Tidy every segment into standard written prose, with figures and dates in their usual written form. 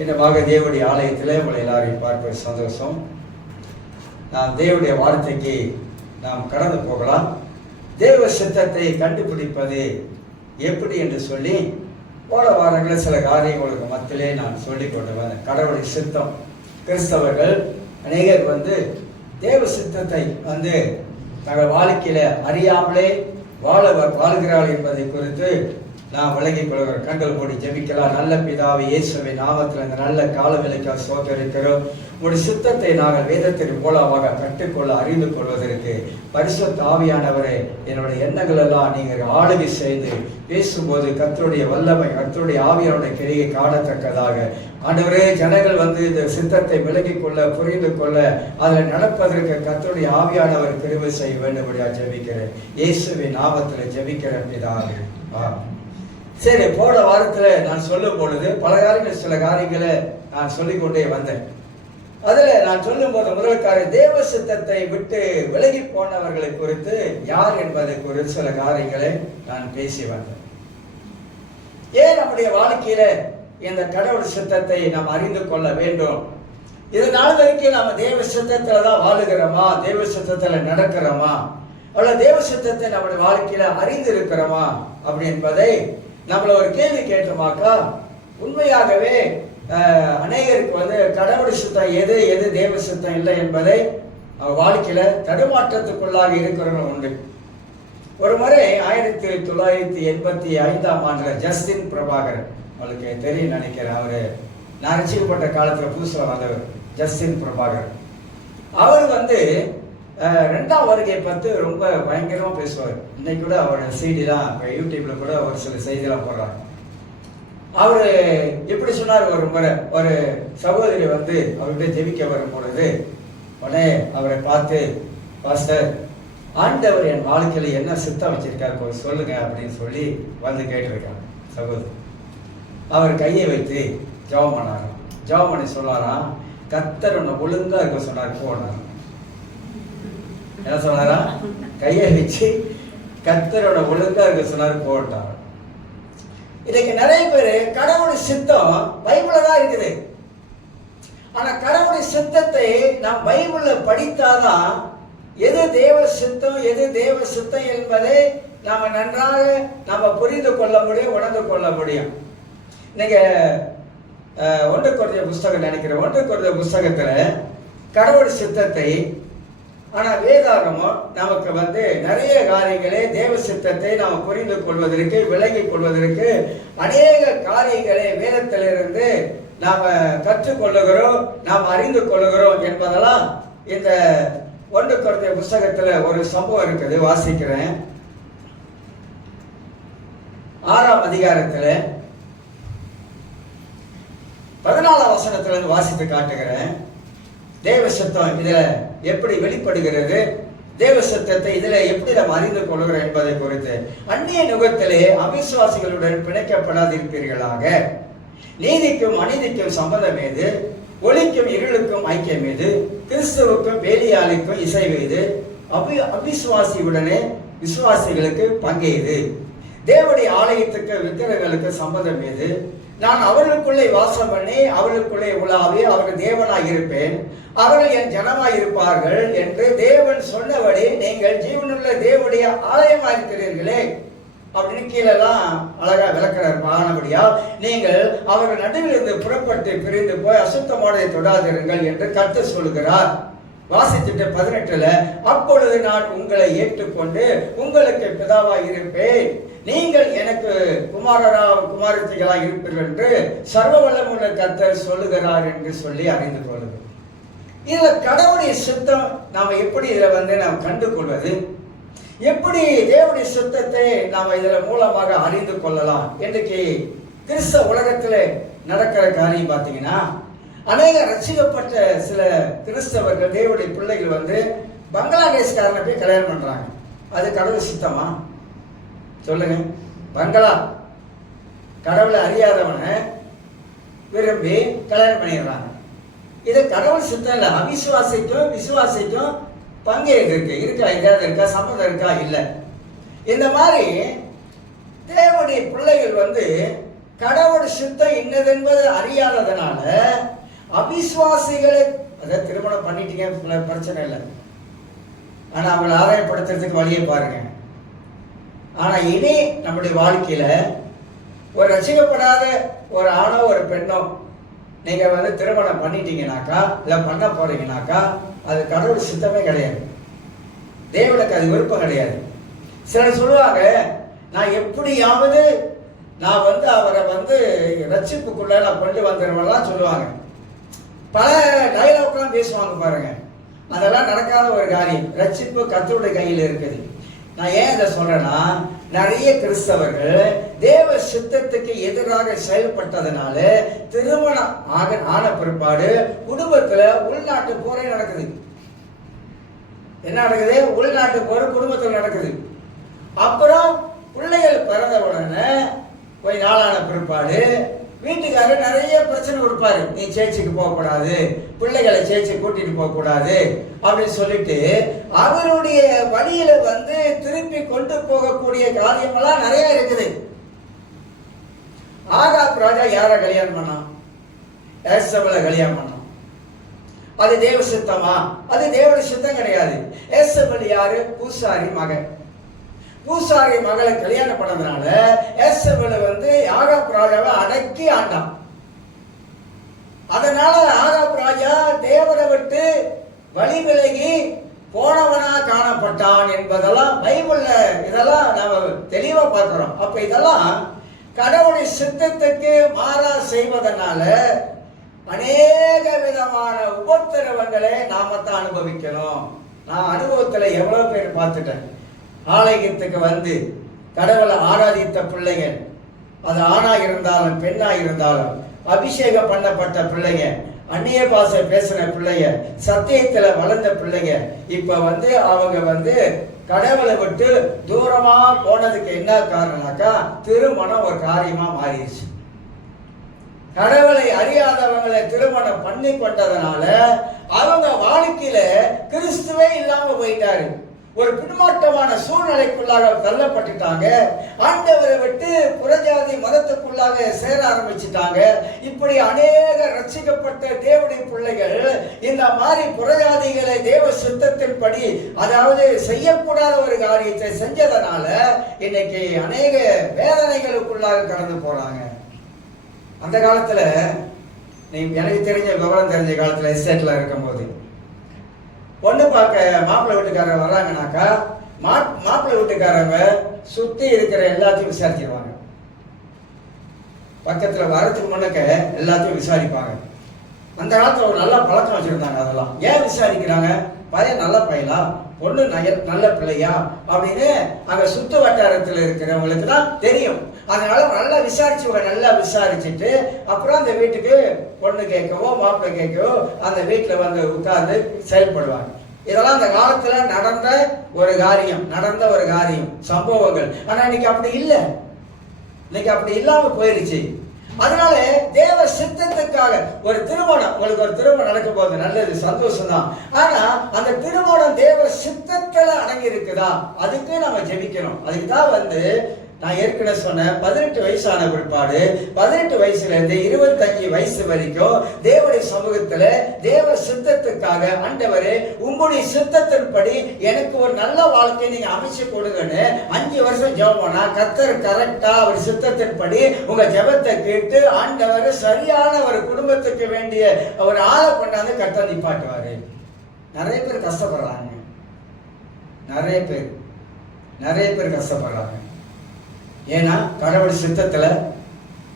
இன்னமாக தேவனுடைய ஆலயத்தில் உங்களை எல்லாரையும் பார்ப்பது சந்தோஷம். நாம் தேவனுடைய வார்த்தைக்கு நாம் கடந்து போகலாம். தேவ சித்தத்தை கண்டுபிடிப்பது எப்படி என்று சொல்லி போன வாரங்களில் சில காரியங்களுக்கு மத்தியிலே நான் சொல்லிக் கொண்டு வந்தேன். கடவுளுடைய சித்தம், கிறிஸ்தவர்கள் அநேகர் தேவ சித்தத்தை தங்கள் வாழ்க்கையில அறியாமலே வாழுகிறார்கள் என்பதை குறித்து நாம் விளங்கிக் கொள்கிறோம். கண்கள் மூடி ஜெபிக்கலாம். நல்ல பிதாவை இயேசுவின் நாமத்தில் இந்த நல்ல கால விலைக்காக சோதரிக்கிறோம். உங்களுடைய சித்தத்தை நாங்கள் வேதத்தின் மூலமாக கற்றுக்கொள்ள அறிந்து கொள்வதற்கு பரிசுத்த ஆவியானவரே, என்னுடைய எண்ணங்கள் எல்லாம் நீங்கள் ஆளுகை செய்து பேசும்போது கர்த்தருடைய வல்லமை, கர்த்தருடைய ஆவியானுடைய கிரியை காணத்தக்கதாக ஆண்டவரே, ஜனங்கள் இந்த சித்தத்தை விலகிக் கொள்ள, புரிந்து கொள்ள, அதில் நடப்பதற்கு கர்த்தருடைய ஆவியானவர் கிருபை செய்ய வேண்டும்படியா ஜெபிக்கிறேன். இயேசுவின் நாமத்தில் ஜெபிக்கிற பிதாவே. சரி, போன வாரத்துல நான் சொல்லும் பொழுது பல காரியங்கள், சில காரியங்களை நான் சொல்லிக்கொண்டே வந்தேன். அதுல நான் சொல்லும் போது முதல் காரியம், தேவ சித்தத்தை விட்டு விலகி போனவர்களை குறித்து யார் என்பதை குறித்து சில காரியங்களை நான் பேசி வந்தேன். ஏன் நம்முடைய வாழ்க்கையில இந்த கடவுள் சித்தத்தை நாம் அறிந்து கொள்ள வேண்டும்? இது நாள் வரைக்கும் நாம தேவ சித்தத்துல தான் வாழுகிறோமா, தேவ சித்தத்துல நடக்கிறோமா, அல்ல தேவ சித்தத்தை நம்முடைய வாழ்க்கையில அறிந்து இருக்கிறோமா அப்படி என்பதை நம்மள ஒரு கேள்வி கேட்டோமாக்கா, உண்மையாகவே அநேகருக்கு கடவுள் சித்தம் எது எது தேவ சித்தம் இல்லை என்பதை வாழ்க்கையில தடுமாற்றத்துக்குள்ளாக இருக்கிறவங்க உண்டு. ஒரு முறை 1985 ஜஸ்டின் பிரபாகர், அவளுக்கு தெரியும் நினைக்கிறேன், அவரு நான் ரசிக்கப்பட்ட காலத்துல புதுசுல வந்தவர் ஜஸ்டின் பிரபாகர். அவர் ரெண்டாம் வருகை பற்றி ரொம்ப பயங்கரமா பேசுவார். இன்னைக்கு கூட அவரோட செய்திலாம் இப்போ யூடியூப்ல கூட ஒரு சில செய்திலாம் போடுறாங்க. அவரு எப்படி சொன்னார், ஒரு முறை ஒரு சகோதரி அவர்கிட்ட ஜெபிக்க வரும் பொழுது உடனே அவரை பார்த்து, பாஸ்டர், ஆண்டவர் என் வாழ்க்கையில என்ன சித்தம் வச்சிருக்காரு சொல்லுங்க அப்படின்னு சொல்லி கேட்டிருக்காங்க சகோதரி. அவர் கையை வைத்து ஜெபம் பண்ணாராம். ஜெபம் பண்ணி சொன்னாராம், கர்த்தர் உன்னை ஒழுங்கா இருக்க சொன்னார் போனார். என்ன சொன்னாரா? கையை வச்சு கர்த்தரோட ஒழுங்கா இருக்க சொன்னார் போட்டார். இன்னைக்கு நிறைய பேரு கடவுளுடைய சித்தம் பைபிள்ல தான் இருக்குது. ஆனா கடவுளுடைய சித்தத்தை நாம் பைபிள்ல படித்தாதான் எது தேவ சித்தம், எது தேவ சித்தம் என்பதை நாம நன்றாக நாம புரிந்து கொள்ள முடியும், உணர்ந்து கொள்ள முடியும். நீங்க 1 கொரிந்தியர் புஸ்தகம் நினைக்கிறேன், 1 கொரிந்தியர் புஸ்தகத்துல கடவுள் சித்தத்தை, ஆனா வேதாகமம் நமக்கு நிறைய காரியங்களே தேவ சித்தத்தை நாம் புரிந்து கொள்வதற்கு, விளங்கிக் கொள்வதற்கு அநேக காரியங்களை வேதத்திலிருந்து நாம கற்றுக்கொள்ளுகிறோம், நாம் அறிந்து கொள்ளுகிறோம் என்பதெல்லாம் இந்த 1 கொரிந்தியர் புஸ்தகத்துல ஒரு சம்பவம் இருக்குது. வாசிக்கிறேன். 6ஆம் அதிகாரத்துல 14ஆம் வசனத்துல இருந்து வாசித்து காட்டுகிறேன். தேவ சித்தம் இதுல எப்படி வெளிப்படுகிறது, தேவ சித்தத்தை இதுல எப்படி நாம் அறிந்து கொள்கிறோம் என்பதை குறித்து. அந்நிய நுகத்திலே அவிசுவாசிகளுடன் பிணைக்கப்படாதிருப்பீர்களாக, நீதிக்கும் அநீதிக்கும் சம்பந்தம் ஏது, ஒளிக்கும் இருளுக்கும் ஐக்கியம் ஏது, கிறிஸ்துவுக்கும் பேலியாளுக்கும் இசைவேது, அவிசுவாசியுடனே விசுவாசிகளுக்கு பங்கேது, தேவனுடைய ஆலயத்துக்கு விக்கிரகங்களுக்கு சம்பந்தம் ஏது, நான் அவர்களுக்குள்ளே வாசம் பண்ணி அவர்களுக்குள்ளே உலாவி அவர்கள் தேவனாய் இருப்பேன், அவர்கள் என் ஜனமாய் இருப்பார்கள் என்று தேவன் சொன்னபடி நீங்கள் ஜீவனுள்ள தேவனுடைய ஆலயமாய் இருக்கிறீர்களே அப்படின்னு கீழெல்லாம் அழகா விளக்கிறார். ஆனபடியால் நீங்கள் அவர்கள் நடுவில் இருந்து புறப்பட்டு பிரிந்து போய் அசுத்தமானதை தொடாதிருங்கள் என்று கர்த்தர் சொல்லுகிறார். வாசிச்சுட்டு 18ல, அப்பொழுது நான் உங்களை ஏற்றுக்கொண்டு உங்களுக்கு பிதாவாய் இருப்பேன், நீங்கள் எனக்கு குமாரத்திகளாக இருப்பீர்கள் என்று சர்வ வல்லமுள்ள கர்த்தர் சொல்லுகிறார் என்று சொல்லி அறிந்து கொள்ளுங்கள். இதுல கடவுளுடைய சித்தம் நாம எப்படி இதுல நாம் கண்டு கொள்வது, எப்படி தேவனுடைய சித்தத்தை நாம இதுல மூலமாக அறிந்து கொள்ளலாம்? இன்றைக்கு கிறிஸ்தவ உலகத்துல நடக்கிற காரியம் பார்த்தீங்கன்னா, அநேக ரசிக்கப்பட்ட சில கிறிஸ்தவர்கள், தேவனுடைய பிள்ளைகள் பங்களாதேஷ்காரனை போய் கல்யாணம் பண்றாங்க. அது கடவுள் சித்தமா? சொல்லுங்க. பங்களா கடவுளை அறியாதவனை விரும்பி கல்யாணம் பண்ணிடுறாங்க. இது கடவுள் சித்தம் இல்லை. அவிசுவாசிக்கும் விசுவாசிக்கும் பங்கு இருக்கா, ஏதாவது இருக்கா, சம்மதம் இருக்கா? இல்லை. இந்த மாதிரி தேவனுடைய பிள்ளைகள் கடவுள் சித்தம் இன்னதென்பது அறியாததுனால அவிசுவாசிகளை, அதாவது திருமணம் பண்ணிட்டீங்க பிரச்சனை இல்லை, ஆனா அவங்களை ஆதாயப்படுத்துறதுக்கு வழியை பாருங்க. ஆனா இனி நம்முடைய வாழ்க்கையில ஒரு ரசிக்கப்படாத ஒரு ஆணோ ஒரு பெண்ணோ நீங்க திருமணம் பண்ணிட்டீங்கன்னாக்கா இல்ல பண்ண போறீங்கன்னாக்கா அது கடவுள் சித்தமே கிடையாது, தேவனுக்கு அது விருப்பம் கிடையாது. சிலர் சொல்லுவாங்க, நான் எப்படியாவது நான் அவரை ரட்சிப்புக்குள்ள நான் கொண்டு வந்துடுவேன்லாம் சொல்லுவாங்க. பல டைலாக்லாம் பேசுவாங்க பாருங்க. அதெல்லாம் நடக்காத ஒரு காரியம். ரட்சிப்பு கர்த்தருடைய கையில் இருக்குது. நான் ஏன் இதை சொல்றேன்னா, நிறைய கிறிஸ்தவர்கள் தேவ சித்தத்துக்கு எதிராக செயல்பட்டதுனால திருமணம் ஆன பிற்பாடு குடும்பத்துல உள்நாட்டு போரே நடக்குது. என்ன நடக்குது? உள்நாட்டு போர் குடும்பத்தில் நடக்குது. அப்புறம் பிள்ளைகள் பிறந்த உடனே போய் நாளான பிற்பாடு வீட்டுக்காரர் நிறைய பிரச்சனை கொடுப்பாரு. நீ சேர்ச்சுக்கு போகக்கூடாது, பிள்ளைகளை சேர்ச்சி கூட்டிட்டு போக கூடாது அப்படின்னு சொல்லிட்டு அவருடைய வழியில திருப்பி கொண்டு போகக்கூடிய காரியமெல்லாம் நிறைய இருக்குது. ஆகாப் ராஜா யார கல்யாணம் பண்ணான்? ஏசபேலை கல்யாணம் பண்ணான். அது தேவ சித்தமா? அது தேவனுடைய சித்தம் கிடையாது. ஏசபேல் யாரு? பூசாரி மகன். பூசாரி மகளை கல்யாணம் பண்ணதுனால ஏசபேல் ஆகாப் ராஜாவை அடக்கி ஆண்டான். அதனால ஆகாப் ராஜா தேவனை விட்டு வழி விலகி போனவனா காணப்பட்டான் என்பதெல்லாம் பைபிள்ல இதெல்லாம் நாம தெளிவா பார்க்கிறோம். அப்ப இதெல்லாம் கடவுளுடைய சித்தத்துக்கு மாறா செய்வதனால அநேக விதமான உபத்திரவங்களை நாம தான் அனுபவிக்கணும். நான் அனுபவத்துல எவ்வளவு பேர் பார்த்துட்டேன். ஆலயத்துக்கு கடவுளை ஆராதித்த பிள்ளைங்க, அது ஆணா இருந்தாலும் பெண்ணா இருந்தாலும், அபிஷேகம் பண்ணப்பட்ட பிள்ளைங்க, அந்நிய பாஷை பேசின பிள்ளைங்க, சத்தியத்துல வளர்ந்த பிள்ளைங்க, இப்ப அவங்க கடவுளை விட்டு தூரமா போனதுக்கு என்ன காரணம்னாக்கா திருமணம் ஒரு காரியமா மாறிடுச்சு. கடவுளை அறியாதவங்களை திருமணம் பண்ணி கொண்டதுனால அவங்க வாழ்க்கையில கிறிஸ்துவே இல்லாம போயிட்டாரு. ஒரு பின்மாற்றமான சூழ்நிலைக்குள்ளாக தள்ளப்பட்டுட்டாங்க. ஆண்டவரை விட்டு புறஜாதி மதத்துக்குள்ளாக சேர ஆரம்பிச்சுட்டாங்க. இப்படி அநேக ரட்சிக்கப்பட்ட தேவனுடைய பிள்ளைகள் இந்த மாதிரி புறஜாதிகளை தேவ சித்தத்தின்படி, அதாவது செய்யக்கூடாத ஒரு காரியத்தை செஞ்சதனால இன்னைக்கு அநேக வேதனைகளுக்குள்ளாக கடந்து போறாங்க. அந்த காலத்துல எனக்கு தெரிஞ்ச விவரம் தெரிஞ்ச காலத்துல எஸ்டேட்ல இருக்கும் போது பொண்ணு பார்க்க மாப்பிள்ளை வீட்டுக்காரங்க வர்றாங்கனாக்கா மாப்பிள்ளை வீட்டுக்காரங்க சுத்தி இருக்கிற எல்லாத்தையும் விசாரிச்சிருவாங்க. பக்கத்துல வரதுக்கு முன்னக்க எல்லாத்தையும் விசாரிப்பாங்க. அந்த காலத்துல ஒரு நல்ல பழக்கம் வச்சிருந்தாங்க. அதெல்லாம் ஏன் விசாரிக்கிறாங்க? பையன் நல்ல பையனா, பொண்ணு நல்ல பிள்ளையா அப்படின்னு அங்க சுத்து வட்டாரத்தில் இருக்கிறவங்களுக்கு தான் தெரியும். அதனால நல்லா விசாரிச்சுட்டு அப்புறம் அந்த வீட்டுக்கு பொண்ணு கேட்கவோ மாப்பிள்ளை கேட்கவோ அந்த வீட்டுல உட்கார்ந்து செயல்படுவாங்க. இதெல்லாம் அந்த காலத்துல நடந்த ஒரு காரியம் சம்பவங்கள். ஆனா இன்னைக்கு அப்படி இல்லை. இன்னைக்கு அப்படி இல்லாம போயிருச்சு. அதனால தேவ சித்தத்துக்காக ஒரு திருமணம், உங்களுக்கு ஒரு திருமணம் நடக்கும் போது நல்லது, சந்தோஷம் தான். ஆனா அந்த திருமணம் தேவ சித்தத்துல அடங்கி இருக்குதா? அதுக்கு நம்ம ஜெபிக்கணும். அதுக்கு தான் நான் ஏற்கனவே சொன்னேன், 18 வயசான பிற்பாடு 18 வயசுல இருந்து 25 வயசு வரைக்கும் தேவனுடைய சமூகத்துல தேவ சித்தத்துக்காக, ஆண்டவரே உங்களுடைய சித்தத்தின்படி எனக்கு ஒரு நல்ல வாழ்க்கையை நீங்க அமைச்சு கொடுங்கன்னு 5 வருஷம் ஜெபம் பண்ணா கர்த்தர் கரெக்டா அவர் சித்தத்தின்படி உங்க ஜெபத்தை கேட்டு ஆண்டவர் சரியான ஒரு குடும்பத்துக்கு வேண்டிய ஒரு ஆளை கொண்டாந்து கர்த்தர் நிப்பாட்டுவாரு. நிறைய பேர் கஷ்டப்படுறாங்க. நிறைய பேர் கஷ்டப்படுறாங்க. ஏன்னா கடவுள் சித்தத்துல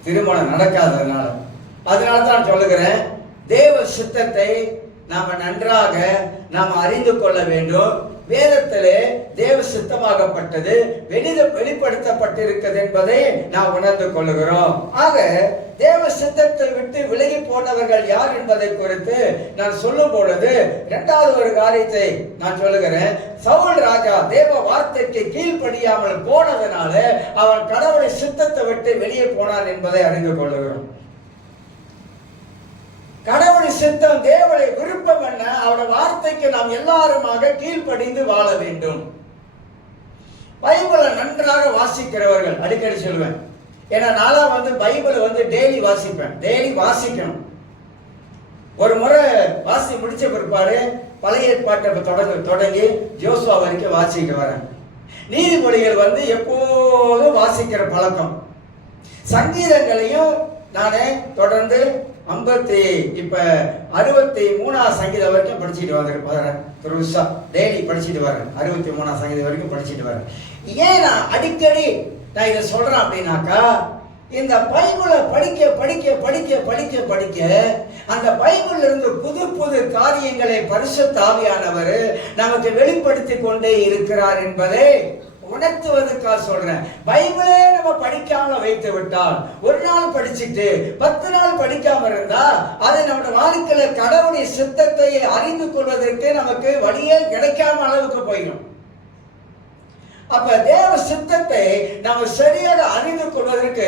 திருமணம் நடக்காததுனால. அதனால தான் சொல்லுகிறேன், தேவ சித்தத்தை நாம நன்றாக அறிந்து கொள்ள வேண்டும். வேதத்திலே தேவ சித்தமாகப்பட்டது வெளிப்படுத்தப்பட்டிருக்கிறது என்பதை நாம் உணர்ந்து கொள்ளுகிறோம். ஆக தேவ சித்தத்தை விட்டு விலகி போனவர்கள் யார் என்பதை குறித்து நான் சொல்லும் பொழுது 2வது ஒரு காரியத்தை நான் சொல்லுகிறேன். சவுல் ராஜா தேவ வார்த்தைக்கு கீழ்ப்படியாமல் போனதனால அவன் கடவுளை சித்தத்தை விட்டு வெளியே போனான் என்பதை அறிந்து கொள்ளுகிறோம். கடவுளின் சித்தம், தேவனை விருப்பம் என்ன, அவருடைய வார்த்தைக்கு நாம் எல்லாருமாக கீழ்ப்படிந்து வாழ வேண்டும். பைபிளை நன்றாக வாசிக்கிறவர்கள், அடிக்கடி சொல்லுவேன், ஏன்னா நான்லாம் பைபிளை டெய்லி வாசிக்கணும். ஒரு முறை வாசி முடிச்ச பிற்பாடு பழைய ஏற்பாட்டை தொடங்கி ஜோசுவா வரைக்கும் வாசிக்கிட்டு வரேன். நீதிமொழிகள் எப்போதும் வாசிக்கிற பழக்கம். சங்கீதங்களையும் நானே தொடர்ந்து 63 சங்கீதம் வரைக்கும் படிச்சுட்டு வரேன். டெய்லி படிச்சுட்டு வரேன். 63 சங்கீதம் வரைக்கும் படிச்சுட்டு வரேன். ஏன் நான் அடிக்கடி நான் இதை சொல்றேன் அப்படின்னாக்கா, இந்த பைபிளை படிக்க படிக்க படிக்க படிக்க படிக்க அந்த பைபிள் இருந்து புது புது காரியங்களை பரிசுத்த ஆவியானவர் நமக்கு வெளிப்படுத்தி கொண்டே இருக்கிறார் என்பதை உணர்த்துவதற்காக சொல்றேன். பைபிளே நம்ம படிக்காம வைத்து விட்டால், ஒரு நாள் படிச்சுட்டு 10 நாள் படிக்காம இருந்தா அது நம்ம வாழ்க்கையில கடவுளுடைய சித்தத்தை அறிந்து கொள்வதற்கு நமக்கு வழியே கிடைக்காம அளவுக்கு போயிடும். அப்ப தேவ சித்தத்தை நம்ம சரியாக அறிந்து கொள்வதற்கு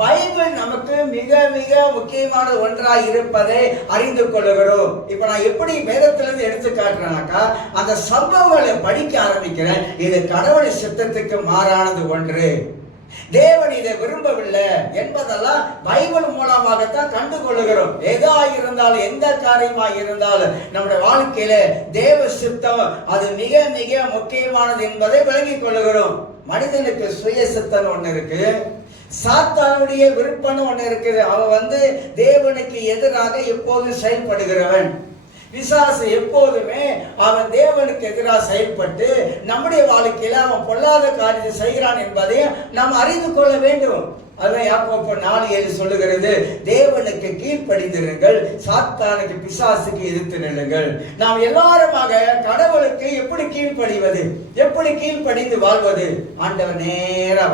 பைபிள் நமக்கு மிக மிக முக்கியமான ஒன்றாய் இருப்பதை அறிந்து கொள்ளுகிறோம். இப்ப நான் எப்படி வேதத்திலிருந்து எடுத்து காட்டுறேனாக்கா, அந்த சம்பவங்களை படிக்க ஆரம்பிக்கிறேன். இது கடவுளின் சித்தத்துக்கு மாறானது ஒன்று, தேவன் இதை விரும்பவில்லை என்பதெல்லாம் பைபிள் மூலமாகத்தான் கண்டு கொள்ளுகிறோம். எதா இருந்தாலும், எந்த காரியமாக இருந்தாலும் நம்முடைய வாழ்க்கையில தேவ சித்தம் அது மிக மிக முக்கியமானது என்பதை விளங்கிக் கொள்ளுகிறோம். மனிதனுக்கு சுய சித்தம் ஒண்ணு இருக்கு, சாத்தானுடைய விருப்பம் ஒண்ணு இருக்குது. அவன் தேவனுக்கு எதிராக எப்போதும் செயல்படுகிறவன். பிசாசு எப்போதுமே அவன் தேவனுக்கு எதிராக செயல்பட்டு நம்முடைய வாழ்க்கையில அவன் பொல்லாத காரியத்தை செய்கிறான் என்பதை நாம் அறிந்து கொள்ள வேண்டும். அதான் யாக்கோபு 4:7 சொல்லுகிறது, தேவனுக்கு கீழ்ப்படிந்திருங்கள், சாத்தானுக்கு பிசாசுக்கு எதிர்த்து நில்லுங்கள். நாம் எல்லாருமாக கடவுளுக்கு எப்படி கீழ்ப்படிவது, எப்படி கீழ்ப்படிந்து வாழ்வது? ஆண்டவர் நேரா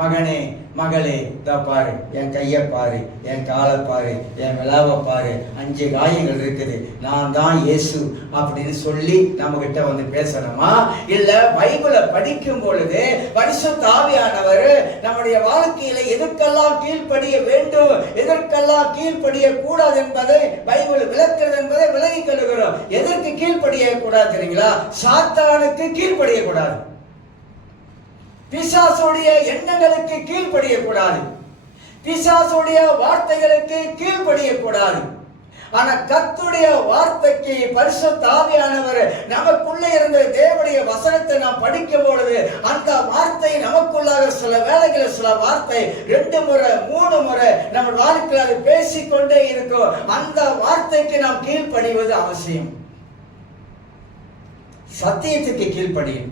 மகனே மகளே, இதா பாரு, என் கையை பாரு, என் காலை பாரு, என் விழாவை பாரு, 5 காயங்கள் இருக்குது, நான் தான் இயேசு அப்படின்னு சொல்லி நம்ம கிட்ட பேசணுமா? இல்ல பைபிளை படிக்கும் பொழுது பரிசுத்த ஆவியானவர் நம்முடைய வாழ்க்கையில எதற்கெல்லாம் கீழ்ப்படிய வேண்டும், எதற்கெல்லாம் கீழ்ப்படிய கூடாது என்பதை பைபிள் விளக்குறது என்பதை விலகிக் கொள்கிறோம். எதற்கு கீழ்ப்படிய கூடாது தெரியுங்களா? சாத்தானுக்கு கீழ்ப்படிய கூடாது, பிசாசுடைய எண்ணங்களுக்கு கீழ்ப்படிய கூடாது, பிசாசுடைய வார்த்தைகளுக்கு கீழ்ப்படிய கூடாது. ஆனா கர்த்தருடைய வார்த்தைக்கு பரிசுத்த ஆவியானவர் நமக்குள்ளே இருந்த தேவனுடைய வசனத்தை நாம் படிக்கும் பொழுது அந்த வார்த்தை நமக்குள்ளாக சில வேளைகளில் சில வார்த்தை 2 முறை 3 முறை நம்ம வாழ்க்கையில் அது பேசிக்கொண்டே இருக்கும். அந்த வார்த்தைக்கு நாம் கீழ்ப்படிவது அவசியம். சத்தியத்துக்கு கீழ்ப்படியும்.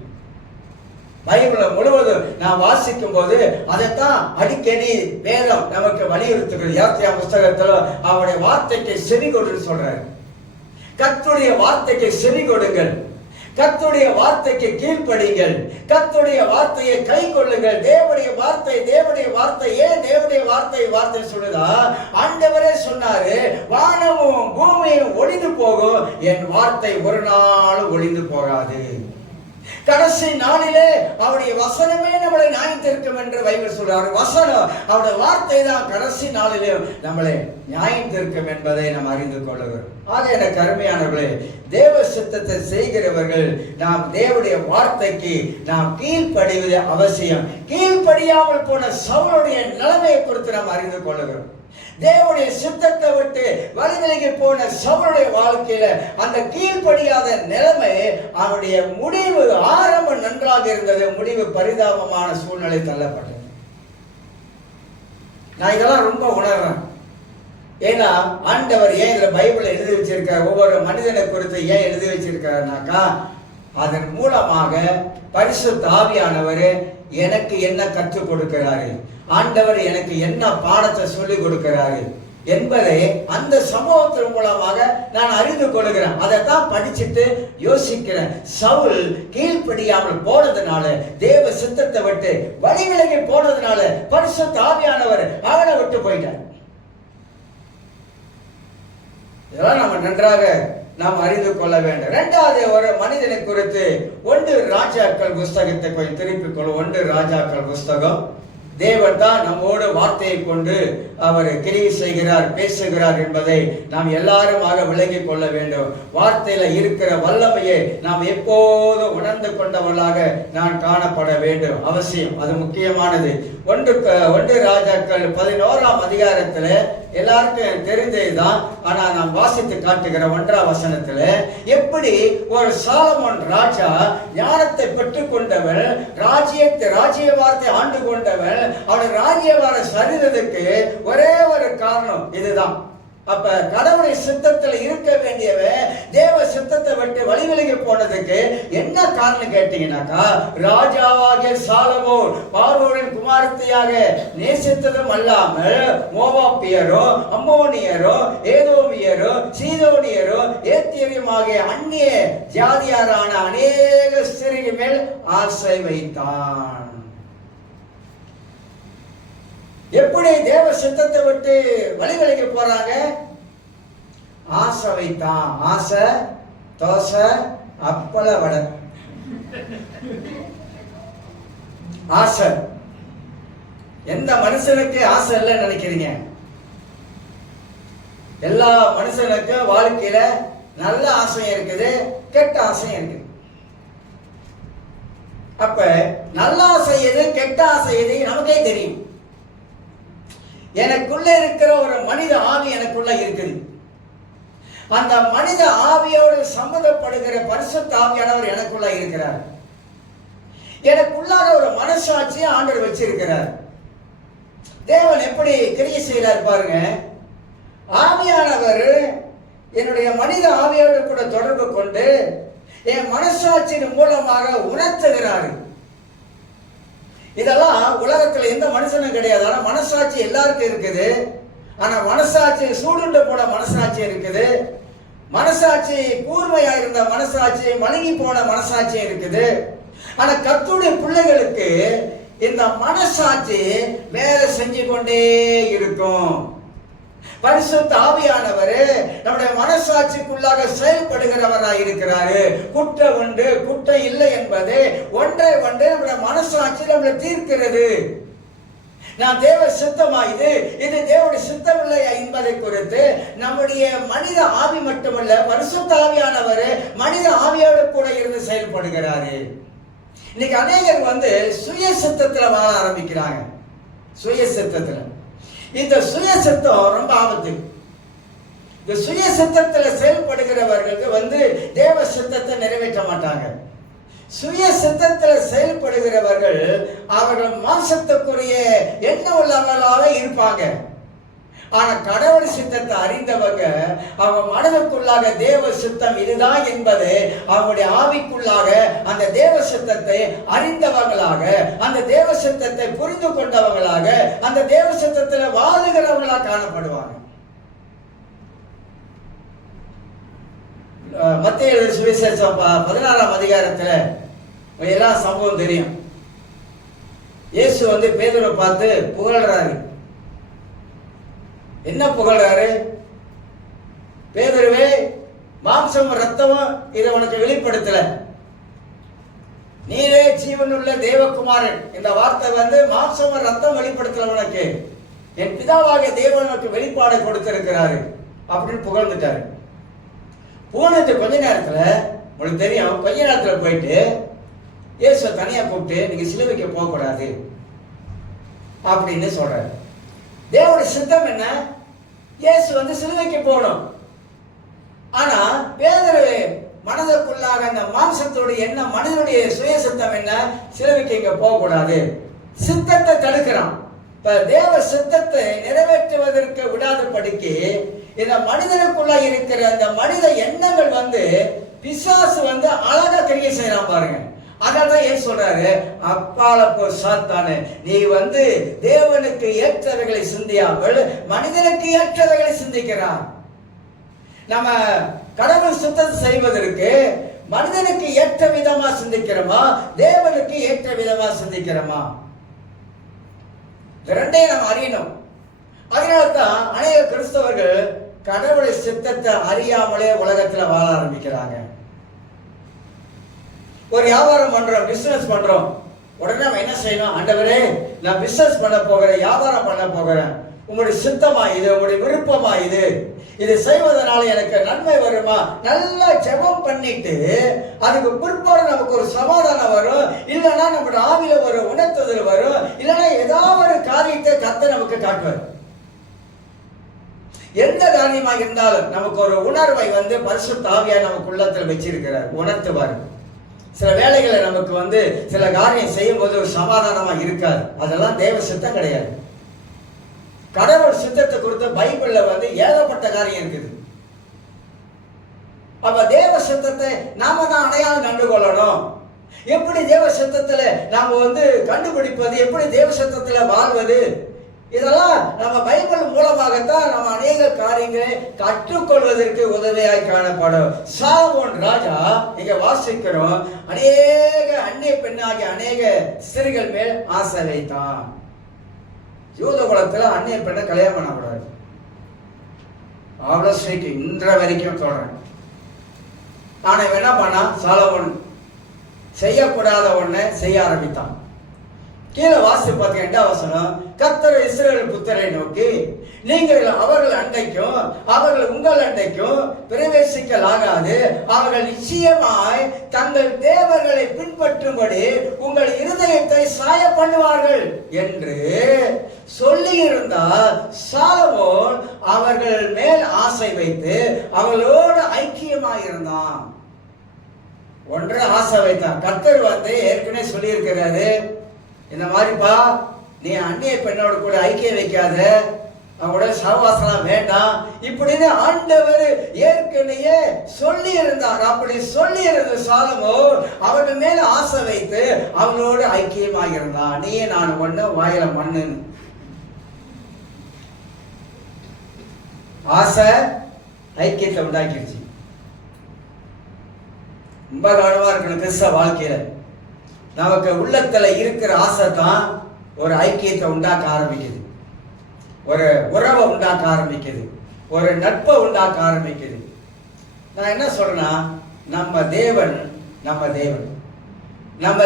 பைபிளை முழுவதும் நான் வாசிக்கும் போது அதைத்தான் அடிக்கடி வேதம் நமக்கு வலியுறுத்துகிறது. யாத்திரா புஸ்தகத்துல அவருடைய வார்த்தைக்கு செவி கொடுன்னு சொல்றாரு. கர்த்தருடைய வார்த்தைக்கு செவி கொடுங்கள், கர்த்தருடைய வார்த்தைக்கு கீழ்ப்படிங்கள், கர்த்தருடைய வார்த்தையை கை கொள்ளுங்கள். தேவனுடைய வார்த்தை ஏன் தேவனுடைய வார்த்தை சொல்லுதா? ஆண்டவரே சொன்னாரு, வானமும் பூமியும் ஒளிந்து போகும், என் வார்த்தை ஒரு நாள் ஒளிந்து போகாது. கடைசி நாளிலே அவருடைய வசனமே நம்மளை நியாயந்திருக்கும் என்று பைபிள் சொல்றாரு. வசனம் அவருடைய வார்த்தை தான் கடைசி நாளிலே நம்மளை நியாயந்திருக்கும் என்பதை நாம் அறிந்து கொள்ளுகிறோம். ஆக எனக்கு அருமையானவர்களே, தேவ சித்தத்தை செய்கிறவர்கள் நாம் தேவனுடைய வார்த்தைக்கு நாம் கீழ்ப்படிவது அவசியம். கீழ்ப்படியாமல் போன சவுலுடைய நிலைமையை குறித்து நாம் அறிந்து கொள்ளுகிறோம். தேவனுடைய சித்தத்தை விட்டு வழிவிலகி போன சவுலுடைய வாழ்க்கையில அந்த கீழ்ப்படியாத நிலைமை, அவனுடைய முடிவு ஆரம்பம் நன்றாக இருந்தது, முடிவு பரிதாபமான சூழ்நிலை தள்ளப்பட்டது. நான் இதெல்லாம் ரொம்ப உணர்றேன். ஏன்னா ஆண்டவர் ஏன் இதுல பைபிளை எழுதி வச்சிருக்கார், ஒவ்வொரு மனிதனை குறித்து ஏன் எழுதி வச்சிருக்காருனாக்கா, அதன் மூலமாக பரிசுத்த ஆவியானவர் எனக்கு என்ன கற்றுக் கொடுக்கிறாரு, ஆண்டவர் எனக்கு என்ன பாடத்தை சொல்லிக் கொடுக்கிறாரு என்பதை அந்த சம்பவத்தின் மூலமாக நான் அறிந்து கொள்கிறேன். அதைத்தான் படிச்சுட்டு யோசிக்கிறேன். சவுல் கீழ்ப்படியாமல் போனதுனால, தேவ சித்தத்தை விட்டு வழிவிலகி போனதுனால பரிசுத்த ஆவியானவர் அவனை விட்டு போயிட்டார். இதெல்லாம் நம்ம நன்றாக நாம் அறிந்து கொள்ள வேண்டும். 2வது ஒரு மனிதனை குறித்து 1 ராஜாக்கள் புஸ்தகத்தை கொஞ்சம் திருப்பிக் கொள்ளும். 1 ராஜாக்கள் புஸ்தகம் தேவன் தான் நம்மோடு வார்த்தையை கொண்டு அவர் கிரியை செய்கிறார், பேசுகிறார் என்பதை நாம் எல்லாருமாக விளங்கிக் கொள்ள வேண்டும். வார்த்தையில இருக்கிற வல்லமையை நாம் எப்போதும் உணர்ந்து கொண்டவர்களாக நான் காணப்பட வேண்டும், அவசியம். அது முக்கியமானது. ஒன்று ராஜாக்கள் 11ஆம் அதிகாரத்துல எல்லாருக்கும் தெரிஞ்சதுதான். ஆனா நாம் வாசித்து காட்டுகிற 1ஆம் வசனத்துல எப்படி ஒரு சாலமோன் ராஜா ஞானத்தை பெற்றுக் கொண்டவன், ராஜ்யவாரத்தை ஆண்டு கொண்டவன், அவன் ராஜ்யவார சரிதத்துக்கு ஒரே ஒரு காரணம் இதுதான். அப்ப கடவுளை சித்தத்துல இருக்க வேண்டியவன் தேவ சித்தத்தை விட்டு வழிவிலகி போனதுக்கு என்ன காரணம் கேட்டீங்கன்னாக்கா, ராஜாவாகிய சாலமோன் பார்வோனின் குமாரத்தையாக நேசித்ததும் அல்லாமல் மோவாபியரோ, அம்மோனியரோ, ஏதோமியரோ, சீதோனியரோ, ஏத்தியரும் ஆகிய அந்நிய ஜாதியாரான அநேக ஸ்திரீகள் மேல் ஆசை வைத்தான். எப்படி தேவ சித்தத்தை விட்டு வழிவிலகி போறாங்க? ஆசை வைத்தான். ஆசை, தோசை, அப்பள வடை. ஆசை. எந்த மனுஷனுக்கு ஆசை இல்லைன்னு நினைக்கிறீங்க? எல்லா மனுஷனுக்கும் வாழ்க்கையில நல்ல ஆசையும் இருக்குது, கெட்ட ஆசையும் இருக்குது. அப்ப நல்ல ஆசை எது, கெட்ட ஆசை எது நமக்கே தெரியும். எனக்குள்ள இருக்கிற ஒரு மனித ஆவி எனக்குள்ள இருக்குது. அந்த மனித ஆவியோடு சம்மந்தப்படுகிற பரிசுத்த ஆவியானவர் எனக்குள்ள இருக்கிறார். எனக்குள்ளாக ஒரு மனசாட்சியை ஆண்டவர் வச்சிருக்கிறார். தேவன் எப்படி கிரியை செய்கிறார் பாருங்க. ஆவியானவர் என்னுடைய மனித ஆவியோடு கூட தொடர்பு கொண்டு என் மனசாட்சியின் மூலமாக உணர்த்துகிறார். இதெல்லாம் உலகத்துல எந்த மனுஷனும் கிடையாது. ஆனா மனசாட்சி எல்லாருக்கும் இருக்குது. ஆனா மனசாட்சி சூடுண்டு போன மனசாட்சி இருக்குது, மனசாட்சி கூர்மையா இருந்த மனசாட்சி மழுங்கி போன மனசாட்சி இருக்குது. ஆனா கர்த்தருடைய பிள்ளைகளுக்கு இந்த மனசாட்சி வேலை செஞ்சு கொண்டே இருக்கும். பரிசுத்த ஆவியானவர் நம்முடைய மனசாட்சிக்குள்ளாக செயல்படுகிறவராக இருக்கிறாரு. குற்றம் உண்டு, குற்றம் இல்லை என்பது ஒன்றை ஒன்று நம்முடைய மனசாட்சி நம்மளை தீர்க்கிறது. நான் தேவ சித்தமா இது தேவனுடைய சித்தம் இல்லை என்பதை குறித்து நம்முடைய மனித ஆவி மட்டுமல்ல, பரிசுத்த ஆவியானவர் மனித ஆவியோடு கூட இருந்து செயல்படுகிறாரு. இன்னைக்கு அநேகர் சுய சித்தத்துல வாழ ஆரம்பிக்கிறாங்க. சுய சித்தத்துல இந்த சுய சித்தம் ரொம்ப ஆபத்து. இந்த சுய சித்தத்துல செயல்படுகிறவர்களுக்கு தேவ சித்தத்தை நிறைவேற்ற மாட்டாங்க. சுய சித்தத்துல செயல்படுகிறவர்கள் அவர்கள் மாம்சத்துக்குரிய எண்ணம் உள்ளவர்களாக இருப்பாங்க. ஆனா கடவுள் சித்தத்தை அறிந்தவங்க அவங்க மனதுக்குள்ளாக தேவ சித்தம் இதுதான் என்பது அவங்களுடைய ஆவிக்குள்ளாக அந்த தேவ சித்தத்தை அறிந்தவங்களாக, அந்த தேவ சித்தத்தை புரிந்து கொண்டவங்களாக, அந்த தேவ சித்தத்தில் வாழுகிறவங்களாக காணப்படுவாங்க. மத்தேயு சுவிசேஷம் 16ஆம் அதிகாரத்துல எல்லா சம்பவம் தெரியும். இயேசு பேதுருவை பார்த்து புகழ்றாரு. என்ன புகழ்றாரு? பேதுருவே, மாம்சம் ரத்தமும் இதை உனக்கு வெளிப்படுத்தல, நீரே ஜீவனுள்ள தேவகுமாரன். இந்த வார்த்தை மாம்சம் ரத்தம் வெளிப்படுத்தல உனக்கு, என் பிதாவாகிய தேவன் உனக்கு வெளிப்பாடை கொடுத்திருக்கிறாரு அப்படின்னு புகழ்ந்துட்டாரு. புகழ்ந்துட்டு கொஞ்ச நேரத்துல உங்களுக்கு தெரியும், கொஞ்ச நேரத்துல போயிட்டு இயேசு தனியா கூப்பிட்டு நீங்க சிலுவைக்கு போக கூடாது அப்படின்னு சொல்றாரு. தேவனுடைய சித்தம் என்ன? இயேசு சிலுவைக்கு போகணும். ஆனா பேதுரு மனதுக்குள்ளாக அந்த மாம்சத்தோட என்ன, மனிதனுடைய சுய சித்தம் என்ன? சிலுவைக்கு இங்க போக கூடாது. சித்தத்தை தடுக்கிறான். இப்ப தேவ சித்தத்தை நிறைவேற்றுவதற்கு விடாதபடிக்கு இந்த மனிதனுக்குள்ள இருக்கிற அந்த மனித எண்ணங்கள் பிசாசு அழகா கிரியை செய்யலாம் பாருங்க. அதான் ஏன் சொல்றாரு, அப்பால போ சாத்தானே, நீ தேவனுக்கு ஏற்றவைகளை சிந்தியாமல் மனிதனுக்கு ஏற்றவைகளை சிந்திக்கிறான். நம்ம கடவுள் சித்தத்தை செய்வதற்கு மனிதனுக்கு ஏற்ற விதமா சிந்திக்கிறோமா, தேவனுக்கு ஏற்ற விதமா சிந்திக்கிறோமா? ரெண்டையும் நம்ம அறியணும். அதனால்தான் அநேக கிறிஸ்தவர்கள் கடவுளை சித்தத்தை அறியாமலே உலகத்துல வாழ ஆரம்பிக்கிறாங்க. ஒரு வியாபாரம் பண்றோம், பிசினஸ் பண்றோம், உடனே அவன் என்ன செய்யணும்? ஆண்டவரே, நான் பிசினஸ் பண்ண போகிறேன், வியாபாரம் பண்ண போகிறேன், உங்களுடைய சித்தமா இது, உங்களுடைய விருப்பமா இது, இதை செய்வதனால எனக்கு நன்மை வருமா? நல்லா ஜெபம் பண்ணிட்டு அதுக்கு பிற்பாடு நமக்கு ஒரு சமாதானம் வரும், இல்லைன்னா நம்முடைய ஆவில ஒரு உணர்த்துதல் வரும், இல்லைன்னா ஏதாவது ஒரு காரியத்தை கர்த்தர் நமக்கு காட்டுவார். எந்த காரியமா இருந்தாலும் நமக்கு ஒரு உணர்வை பரிசுத்த ஆவியார் நமக்கு உள்ளத்தில் வச்சிருக்கிறார், உணர்த்துவார். சில வேலைகளை நமக்கு சில காரியம் செய்யும் போது ஒரு சமாதானமா இருக்காது, அதெல்லாம் தேவ சித்தம் கிடையாது. கடவுள் சித்தத்தை குறித்து பைபிள்ல ஏகப்பட்ட காரியம் இருக்குது. அப்ப தேவ சித்தத்தை நாம தான் அடையாளம் கண்டுகொள்ளணும். எப்படி தேவ சித்தத்துல நாம கண்டுபிடிப்பது, எப்படி தேவ சித்தத்துல வாழ்வது, இதெல்லாம் நம்ம பைபிள் மூலமாகத்தான் நம்ம அநேக காரியங்களை கற்றுக்கொள்வதற்கு உதவியாய் காணப்படும். சாலமோன் ராஜா இங்க வாசிக்கிறோம், அநேக அந்நிய பெண்ணாகிய அநேக ஸ்திரீகள் மேல் ஆசை வைத்தான். யூத குலத்துல அந்நிய பெண்ணை கல்யாணம் பண்ணக்கூடாது, அவ்வளவு ஸ்ட்ரிக்ட், இன்ற வரைக்கும் சொல்றேன். ஆனா என்ன பண்ணா, சாலமோன் செய்யக்கூடாத ஒன்றை செய்ய ஆரம்பித்தான். கீழே வாசி பார்த்தீங்க 2ஆம் வசனம், கர்த்தர் இஸ்ரவேல் புத்திரரை நோக்கி, நீங்கள் அவர்கள் அண்டைக்கும் அவர்கள் உங்கள் அண்டைக்கும் பிரவேசிக்கலாகாது, அவர்கள் நிச்சயமாய் தங்கள் தேவர்களை பின்பற்றும்படி உங்கள் இருதயத்தை சாய பண்ணுவார்கள் என்று சொல்லி இருந்தால் சாலமோன் அவர்கள் மேல் ஆசை வைத்து அவர்களோடு ஐக்கியமாயிருந்தான். ஒன்று ஆசை வைத்தான். கர்த்தர் ஏற்கனவே சொல்லி இருக்கிறாரு, இந்த மாதிரிப்பா நீ அந்நிய பெண்ணோட கூட ஐக்கியம் வைக்காத, அவங்களோட சகவாசம் வேண்டாம் இப்படின்னு ஆண்டவர் ஏற்கனவே சொல்லி இருந்தார். அப்படி சொல்லி இருந்த சாலமோன் அவர்கள் மேல ஆசை வைத்து அவங்களோட ஐக்கியமாக இருந்தான். நீயே நான் ஒண்ணு வாயில மண்ணுன்னு. ஆசை ஐக்கியத்தை உண்டாக்கிடுச்சு. ரொம்ப கவனமா இருக்கணும் கிறிஸ்தவ வாழ்க்கையில. நமக்கு உள்ளத்துல இருக்கிற ஆசை தான் ஒரு ஐக்கியத்தை உண்டாக்க ஆரம்பிக்குது, ஒரு உறவை உண்டாக்க ஆரம்பிக்குது, ஒரு நட்பை உண்டாக்க ஆரம்பிக்குது. நான் என்ன சொல்றேன்னா, நம்ம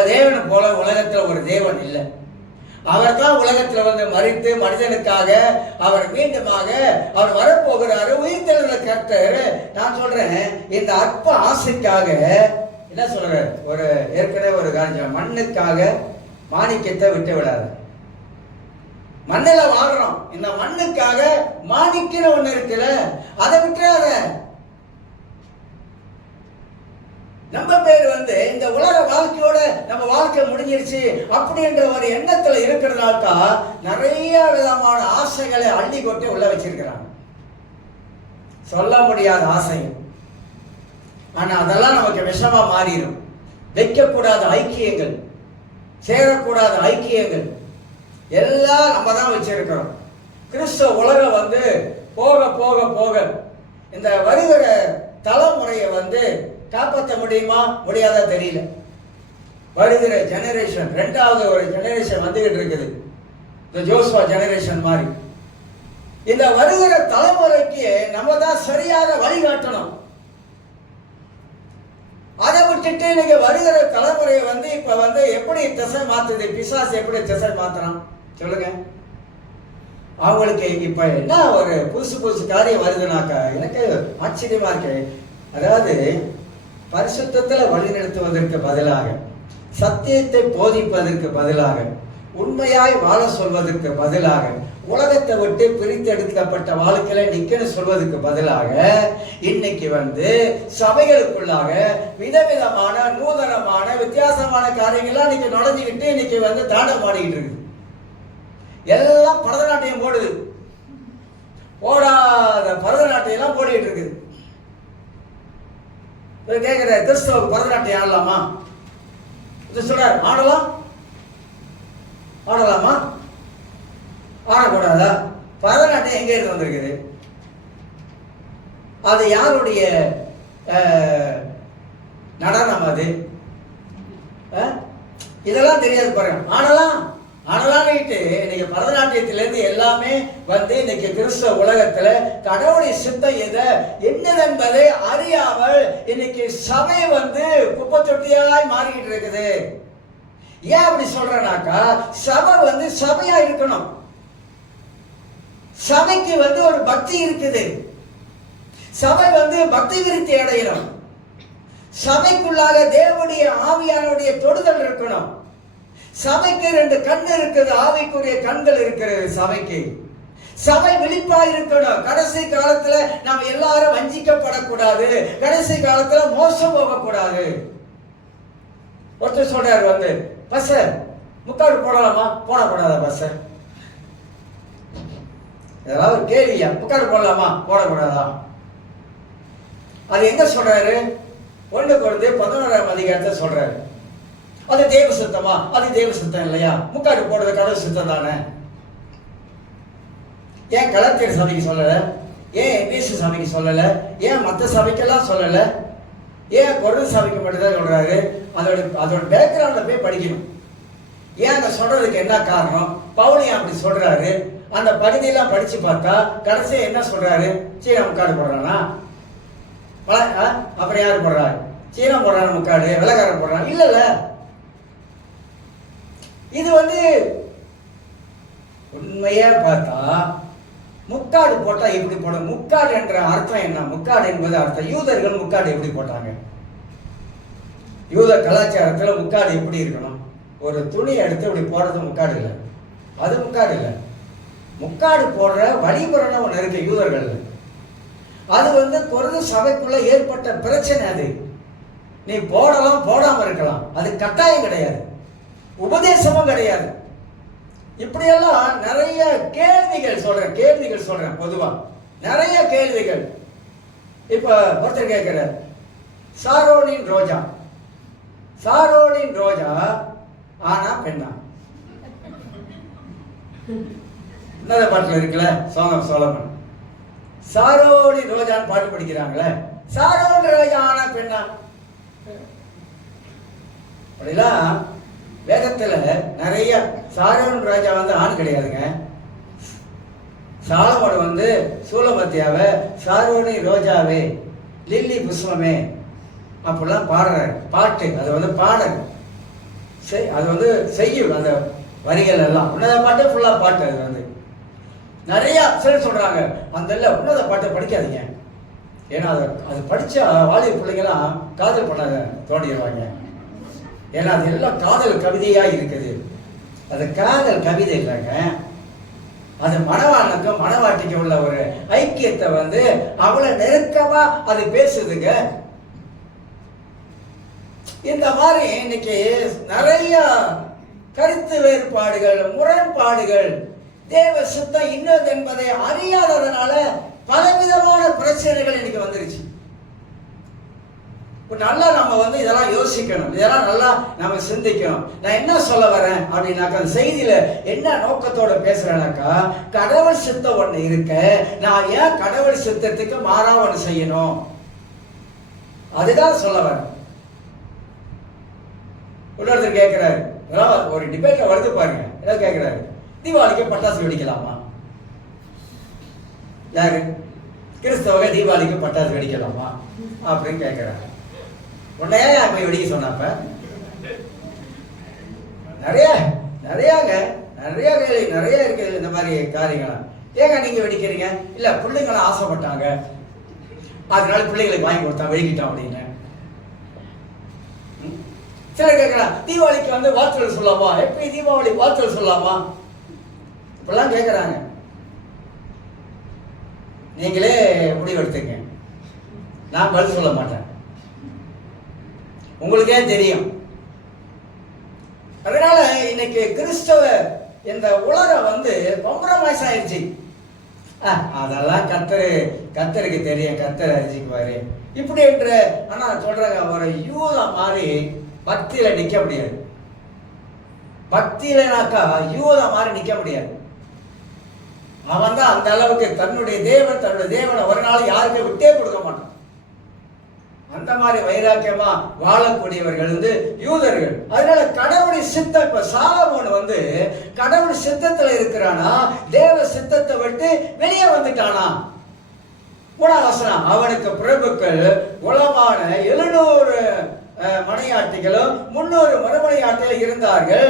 தேவன் போல உலகத்துல ஒரு தேவன் இல்லை. அவர் தான் உலகத்துல மரித்து மனிதனுக்காக அவர் மீண்டுமாக அவர் வரப்போகிறாரு, உயிர்த்தெழுந்த கர்த்தர். நான் சொல்றேன், இந்த அற்ப ஆசைக்காக என்ன சொல்ற, ஒரு ஏற்கனவே ஒரு காரியம், மண்ணுக்காக மாணிக்கத்தை விட்டு விடாது. மண்ணில் வாழ்றோம், இந்த மண்ணுக்காக மாணிக்கிற ஒண்ணு இருக்குல்ல, அதை விட்டுறாத. நம்ம பேர் இந்த உலக வாழ்க்கையோட நம்ம வாழ்க்கை முடிஞ்சிருச்சு அப்படின்ற ஒரு எண்ணத்துல இருக்கிறதுனால தான் நிறைய விதமான ஆசைகளை அள்ளி கொண்டு உள்ள வச்சிருக்கிறாங்க. சொல்ல முடியாத ஆசைகள். ஆனா அதெல்லாம் நமக்கு விஷமா மாறிடும். வைக்கக்கூடாத ஐக்கியங்கள், சேரக்கூடாத ஐக்கியங்கள் எல்லாம் நம்ம தான் வச்சிருக்கிறோம். கிறிஸ்தவ உலகம் போக போக போக இந்த வருகிற தலைமுறையை காப்பாற்ற முடியுமா முடியாதா தெரியல. வருகிற ஜெனரேஷன், 2வது ஒரு ஜெனரேஷன் வந்துகிட்டு இருக்குது, இந்த ஜோஸ்வா ஜெனரேஷன் மாதிரி. இந்த வருகிற தலைமுறைக்கு நம்ம தான் சரியாக வழிகாட்டணும். அதை விட்டுட்டு இன்னைக்கு வருகிற தலைமுறையை இப்ப எப்படி திசை மாத்துது, பிசாசு எப்படி திசை மாத்துறான் சொல்லுங்க. அவங்களுக்கு இப்ப என்ன ஒரு புதுசு புதுசு காரியம் வருதுனாக்கா எனக்கு ஆச்சரியமா இருக்கு. அதாவது பரிசுத்தத்துல வழிநடத்துவதற்கு பதிலாக, சத்தியத்தை போதிப்பதற்கு பதிலாக, உண்மையாய் வாழ சொல்வதற்கு பதிலாக, உலகத்தை விட்டு பிரித்தெடுக்கப்பட்ட வாழ்க்கையில நிக்கன்னு சொல்வதற்கு பதிலாக இன்னைக்கு சபைகளுக்குள்ளாக விதவிதமான நூதனமான வித்தியாசமான காரியங்கள்லாம் இன்னைக்கு நுழைஞ்சுக்கிட்டு இன்னைக்கு தாண்டம் ஆடிக்கிட்டு இருக்கு. எல்லாம் பரதநாட்டியம் போடுது, போடாத பரதநாட்டியம் எல்லாம் போடிட்டு இருக்குது. கேட்கிற கிறிஸ்தவ பரதநாட்டியம் ஆடலாமா? சொல்றாரு, ஆடலாமா? ஆடக்கூடாதா? பரதநாட்டியம் எங்க இருந்து வந்திருக்குது? அது யாருடைய நடனம்? அது இதெல்லாம் தெரியாது பாருங்க. ஆடலான்னுட்டு இன்னைக்கு பரதநாட்டியத்திலிருந்து எல்லாமே இன்னைக்கு கிறிஸ்தவ உலகத்துல கடவுளுடைய சித்தம் என்னதென்பதை அறியாமல் இன்னைக்கு சபை குப்பை தொட்டியாய் மாறிக்கிட்டு இருக்குது. ஏன் அப்படி சொல்றேனாக்கா, சபை வந்து சபையா இருக்கணும். சபைக்கு வந்து ஒரு பக்தி இருக்குது. சபை வந்து பக்தி விருத்தி அடையணும். சபைக்குள்ளாக தேவனுடைய ஆவியானுடைய தொடுதல் இருக்கணும். சபைக்கு 2 கண் இருக்குது, ஆவிக்குரிய கண்கள் இருக்கிறது சபைக்கு. சபை விழிப்பா இருக்கணும். கடைசி காலத்துல நாம் எல்லாரும் வஞ்சிக்கப்படக்கூடாது. கடைசி காலத்துல மோசம் போகக்கூடாது. ஒருத்தர் சொல்றாரு வந்து, பஸ் முக்காடு போடலாமா, போடக்கூடாதா பஸ்? ஏதாவது கேள்வியா? முக்காடு போடலாமா, போடக்கூடாதா? அது எங்க சொல்றாரு? 1 கொரிந்தியர் 11ஆம் அதிகாரத்தை சொல்றாரு. அது தேவ சித்தமா? அது தேவ சித்தம் இல்லையா? முக்காடு போடுறது கடவுள் சித்தம் தானே. ஏன் கலாத்தியர் சபைக்கு சொல்லல? ஏன் எபேசு சபைக்கு சொல்லல? ஏன் மற்ற சபைக்கெல்லாம் சொல்லல? ஏன் கொரிந்து சபைக்கு மட்டும்தான் சொல்றாரு? அதோட பேக்ரவுண்ட்ல போய் படிக்கணும். ஏன் அங்க சொல்றதுக்கு என்ன காரணம்? பவுல் அப்படி சொல்றாரு. அந்த பகுதியெல்லாம் படிச்சு பார்த்தா கடைசியா என்ன சொல்றாரு? சீனா முக்காடு போடுறானா? அப்புறம் யாரு போடுறாரு? சீனா போடுறாரு முக்காடு, வெள்ளக்காரன் போடுறான் இல்ல. இது வந்து உண்மையா பார்த்தா முக்காடு போட்டா எப்படி போட? முக்காடு என்ற அர்த்தம் என்ன? முக்காடு என்பது அர்த்தம். யூதர்கள் முக்காடு எப்படி போட்டாங்க? யூத கலாச்சாரத்துல முக்காடு எப்படி இருக்கணும்? ஒரு துணி எடுத்து இப்படி போடுறது முக்காடு இல்லை. அது முக்காடு இல்லை. முக்காடு போடுற வழிமுறைன்னு ஒன்று இருக்கு யூதர்கள். அது வந்து கொரிந்து சபைக்குள்ள ஏற்பட்ட பிரச்சனை. அது நீ போடலாம், போடாம இருக்கலாம். அது கட்டாயம் கிடையாது, உபதேசமும் கிடையாது. இப்படியெல்லாம் நிறைய கேள்விகள் சொல்றேன். பொதுவா நிறைய கேள்விகள். இப்ப ஒருத்தர் கேட்கிற, சாரோனின் ரோஜா ஆனா பெண்ணா? இந்த பாட்டுல இருக்குல்ல, சாங் ஆஃப் சோலமன். சாரோனி ரோஜான்னு பாட்டு படிக்கிறாங்களே, சாரோனி ரோஜா ஆனா பெண்ணா? அப்படிலாம் வேதத்துல நிறைய. சாரோன் ராஜா வந்து ஆண் கிடையாதுங்க. சாலமோன் வந்து சூலமத்தியாவை சாரோனி ரோஜாவே, லில்லி புஷ்பமே அப்படிலாம் பாடுறாரு. பாட்டு அது வந்து பாடல், அது வந்து செய்யும் அந்த வரிகள் எல்லாம். உன்னத பாட்டு ஃபுல்லா பாட்டு. அது வந்து நிறைய சிலர் சொல்றாங்க, அந்த உன்னத பாட்டை படிக்காதீங்க, ஏன்னா அது படிச்சா வாலிப பிள்ளைங்கலாம் காதல் பண்ண தோண்டிடுவாங்க. ஏன்னா அது எல்லாம் காதல் கவிதையா இருக்குது. அது காதல் கவிதை இல்லைங்க. அது மணவாளனுக்கும் மணவாட்டிக்கு உள்ள ஒரு ஐக்கியத்தை வந்து அவ்வளவு நெருக்கமா அது பேசுதுங்க. இந்த மாதிரி இன்னைக்கு நிறைய கருத்து வேறுபாடுகள், முரண்பாடுகள், தேவ சுத்தம் இன்னது என்பதை அறியாததுனால பலவிதமான பிரச்சனைகள் இன்னைக்கு வந்துருச்சு. நல்லா நம்ம வந்து இதெல்லாம் யோசிக்கணும், இதெல்லாம் நல்லா நம்ம சிந்திக்கணும். நான் என்ன சொல்ல வரேன் அப்படின்னாக்கா, அந்த செய்தியில என்ன நோக்கத்தோட பேசுறேன்னாக்கா, கடவுள் சித்தம் ஒண்ணு இருக்க, நான் ஏன் கடவுள் சித்தத்துக்கு மாறா ஒண்ணு செய்யணும், அதுதான் சொல்ல வரேன். இன்னொருத்தர் கேட்கிறாரு, ஒரு டிபேட்ல வருது பாருங்க, ஏதாவது கேட்கிறாரு, தீபாவளிக்கு பட்டாசு வெடிக்கலாமா? யாரு? கிறிஸ்தவங்க தீபாவளிக்கு பட்டாசு வெடிக்கலாமா அப்படின்னு கேட்கிறாங்க. உன்னையா போய் வெடிக்க சொன்னப்ப? நிறைய கேள்வி நிறைய இருக்கு இந்த மாதிரி காரியங்களா. ஏங்க நீங்க வெடிக்கிறீங்க? இல்ல பிள்ளைங்களை ஆசைப்பட்டாங்க, அதனால பிள்ளைங்களுக்கு வாங்கி கொடுத்தா வெடிக்கிட்டோம் அப்படின்னு. சிலர் கேட்கலாம், தீபாவளிக்கு வந்து வாழ்த்துக்கள் சொல்லலாமா? எப்படி தீபாவளி வாழ்த்துக்கள் சொல்லலாமா? இப்பெல்லாம் கேட்கறாங்க. நீங்களே முடிவு எடுத்துங்க, நான் பதில் சொல்ல மாட்டேன், உங்களுக்கே தெரியும். அதனால இன்னைக்கு கிறிஸ்தவ இந்த உலகம் வந்து காம்ப்ரமைஸ் ஆயிடுச்சு. அதெல்லாம் கர்த்தருக்கு தெரியும், கர்த்தர் அறிஞ்சிக்குவாரு இப்படி என்ற. ஆனா சொல்றாங்க, ஒரு யூத மாதிரி பக்தியில நிக்க முடியாது. பக்தியிலனாக்கா யூத மாதிரி நிக்க முடியாது. அவன் தான் அந்த அளவுக்கு தன்னுடைய தேவனை ஒரு நாள் யாருக்கு விட்டே கொடுக்க மாட்டான். அந்த மாதிரி வைராக்கியமா வாழக்கூடியவர்கள் வந்து யூதர்கள். அதனால கடவுள் சித்தம், இப்ப சாலமோன் வந்து கடவுள் சித்தத்துல இருக்கிறானா, தேவ சித்தத்தை விட்டு வெளியே வந்துட்டானா. 3ஆம் வசனம், அவனுக்கு பிரபுக்கள் உளமான 700 மனையாட்டிகளும் 300 மறுமனையாட்டிகள் இருந்தார்கள்.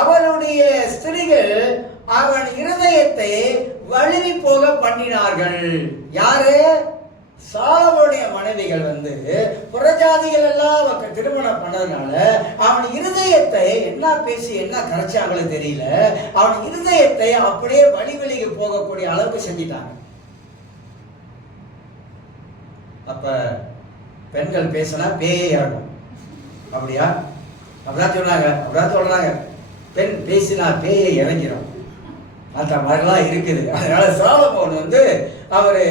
அவனுடைய ஸ்திரீகள் அவன் இருதயத்தை வழுவி போக பண்ணினார்கள். யாரு? சாலமோனுடைய மனைவிகள் புறஜாதிகள் எல்லாம் திருமணம் பண்ணதுனால அவன் இருதயத்தை என்ன பேசி என்ன கரைச்சாங்களோ தெரியல, அவன் இருதயத்தை அப்படியே வழிவெளிக்கு போகக்கூடிய அளவுக்கு செஞ்சிட்டாங்க. அப்ப பெண்கள் பேசினா பேயே இறங்கும். அப்படியா? அப்படிதான் சொன்னாங்க. அப்படிதான் சொல்றாங்க, பெண் பேசினா பேயை இறங்கிடும். அந்த மாதிரிலாம் இருக்குது. அதனால சாலமோன் அவரு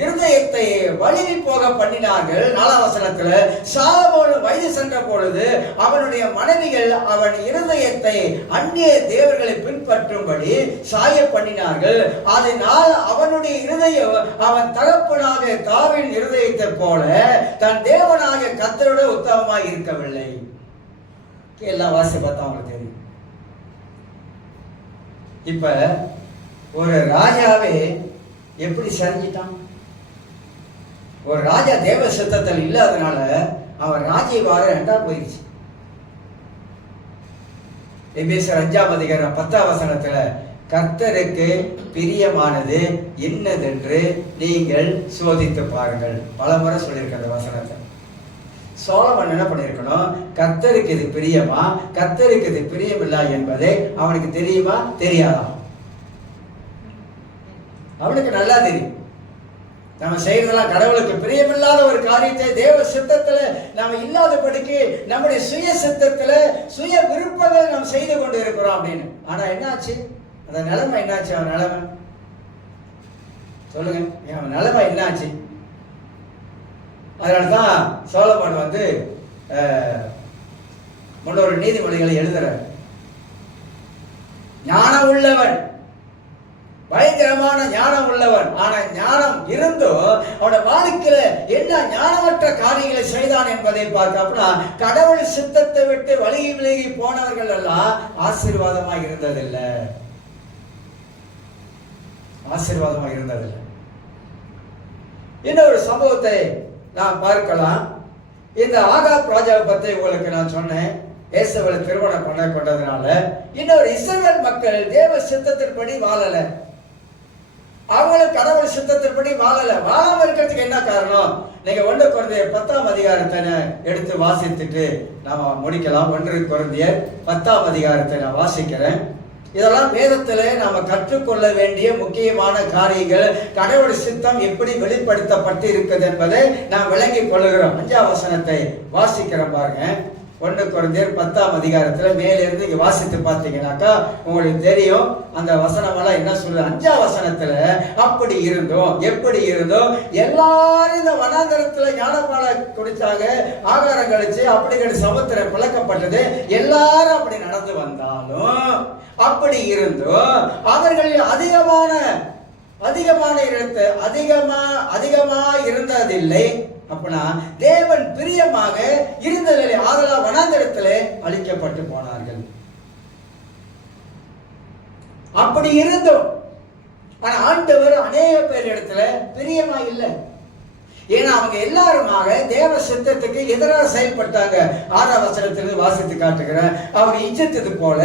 இருதயத்தை வழுவி போக பண்ணினார்கள். 4ஆம் வசனத்துல சாலமோன் வயது சென்ற பொழுது அவனுடைய மனைவிகள் அவன் இருதயத்தை அந்நிய தேவர்களை பின்பற்றும்படி சாய பண்ணினார்கள். அதனால் அவனுடைய இருதயம் அவன் தகப்பனாக தாவீதின் இருதயத்தை போல தன் தேவனாக கர்த்தரோட உத்தமமாய் இருக்கவில்லை. எல்லாம் வாசி பார்த்தா அவங்களுக்கு தெரியும். இப்ப ஒரு ராஜாவே எப்படி சரிஞ்சிட்டான்? ஒரு ராஜா தேவ சித்தத்தில் இல்லாதனால அவன் ராஜ்யபாரம் ரெண்டா போயிடுச்சு. எபேசியர் 5ஆம் அதிகாரம் 10ஆம் வசனத்துல கர்த்தருக்கு பிரியமானது என்னதென்று நீங்கள் சோதித்து பாருங்கள். பல முறை சொல்லியிருக்க அந்த வசனத்தை. சோலமன் என்ன பண்ணிருக்கணும்? கர்த்தருக்கு இது பிரியமா, கர்த்தருக்கு இது பிரியமில்லா என்பதை அவனுக்கு தெரியுமா தெரியாதா? அவனுக்கு நல்லா தெரியும். நம்ம செய்யறதெல்லாம் கடவுளுக்கு பிரியமில்லாத ஒரு காரியத்தை தேவ சித்தத்துல நாம இல்லாதபடிக்கு நம்முடைய சுய சித்தத்துல சுய விருப்பங்கள் நாம் செய்து கொண்டு இருக்கிறோம் அப்படின்னு. ஆனா என்னாச்சு? அந்த நிலைமை என்னாச்சு? அவன் நிலைமை சொல்லுங்க, அவன் நிலைமை என்னாச்சு? அதனால்தான் சோலமன் முன்னொரு நீதிமொழிகளை எழுதுற ஞானம் உள்ளவன், பயங்கரமான ஞானம் உள்ளவன். ஆனா ஞானம் இருந்தும் அவனோட வாழ்க்கையில என்ன ஞானமற்ற காரியங்களை செய்தான் என்பதை பார்க்க கடவுள் சித்தத்தை விட்டு விலகி போனவர்கள் எல்லாம் ஆசீர்வாதமாக இருந்ததில்லை. ஆசீர்வாதமாக இருந்ததில்லை. இன்னொரு சம்பவத்தை நாம் பார்க்கலாம். இந்த ஆகாப் ராஜாவை பற்றி உங்களுக்கு நான் சொன்னேன். ஏசவேலை திருமணம் பண்ண கொண்டதுனால இன்னொரு இஸ்ரவேல் மக்கள் தேவ சித்தத்தின்படி வாழல. அவங்களும் கடவுள் சித்தத்தின்படி வாழல. வாழாம இருக்கிறதுக்கு என்ன காரணம்? நீங்க 1 கொரிந்தியர் 10ஆம் அதிகாரத்தை எடுத்து வாசித்துட்டு நாம முடிக்கலாம். 1 கொரிந்தியர் 10ஆம் அதிகாரத்தை நான் வாசிக்கிறேன். இதெல்லாம் வேதத்துல நாம கற்றுக்கொள்ள வேண்டிய முக்கியமான காரியங்கள். கடவுள் சித்தம் எப்படி வெளிப்படுத்தப்பட்டு இருக்குது என்பதை நாம் விளங்கிக் கொள்ளுகிறோம். 5ஆம் வசனத்தை வாசிக்கிறோம் பாருங்க. 1 கொரிந்தியர் 10ஆம் அதிகாரத்துல மேலிருந்து இங்க வாசித்து பார்த்தீங்கன்னாக்கா உங்களுக்கு தெரியும் அந்த வசனம் எல்லாம் என்ன சொல்லுது. 5ஆம் வசனத்துல அப்படி இருந்தோம், எப்படி இருந்தோம், எல்லாரும் இந்த வனாந்தரத்துல ஞானப்பால குடிச்சாங்க, ஆகாரம் கழிச்சு அப்படி சமுத்திரம் பிளக்கப்பட்டது, எல்லாரும் அப்படி நடந்து வந்தாலும் அப்படி இருந்தோம் அவர்கள் அதிகமா இருந்ததில்லை. அப்படின்னா தேவன் பிரியமாக இருந்ததில்லை. ஆதலால் வனாந்தரத்திலே அழிக்கப்பட்டு போனார்கள். அப்படி இருந்தோம். ஆனா ஆண்டவர் அநேக பேர் இடத்துல பிரியமா இல்லை. ஏன்னா அவங்க எல்லாருமாக தேவ சித்தத்துக்கு எதிராக செயல்பட்டாங்க. 6ஆம் வசனத்திலிருந்து வாசித்து காட்டுகிறேன். அவர் இச்சித்தது போல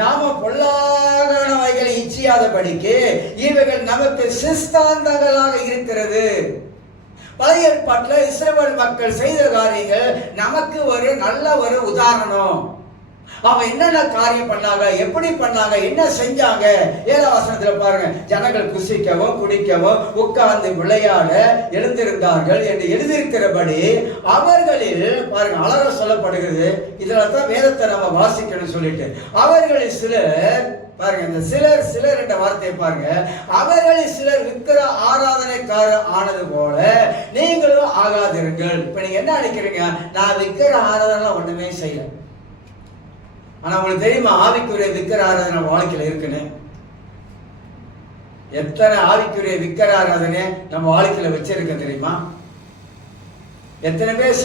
நாம பொல்லாதவைகளை இச்சியாதபடிக்கு இவைகள் நமக்கு சிஸ்தாந்தங்களாக இருக்கிறது. பழைய ஏற்பாட்டில் இஸ்ரவேல் மக்கள் செய்த காரியங்கள் நமக்கு ஒரு நல்ல ஒரு உதாரணம். அவன் என்னென்ன காரியம் பண்ணாங்க, எப்படி பண்ணாங்க, என்ன செஞ்சாங்க. 7ஆம் வசனத்துல பாருங்க, ஜனங்கள் குசிக்கவும் குடிக்கவும் உட்கார்ந்து விளையாட எழுந்திருந்தார்கள் என்று எழுதியிருக்கிறபடி அவர்களில் பாருங்க அழகா சொல்லப்படுகிறது. இதுல தான் வேதத்தை நம்ம வாசிக்கணும் சொல்லிட்டு அவர்களில் சிலர் பாருங்க, இந்த சிலர் என்ற வார்த்தையை பாருங்க. அவர்களில் சிலர் விக்கிர ஆராதனைக்காரர் ஆனது போல நீங்களும் ஆகாதிருங்கள். இப்ப நீங்க என்ன நினைக்கிறீங்க? நான் விக்கிர ஆராதனை ஒண்ணுமே செய்யல. ஆனா உங்களுக்கு தெரியுமா ஆவிக்குரிய விக்கிர ஆராதனை வாழ்க்கையில இருக்குன்னு? எத்தனை ஆவிக்குரிய விக்கிர ஆராதனை நம்ம வாழ்க்கையில வச்சிருக்க தெரியுமா? எத்தனை பேர்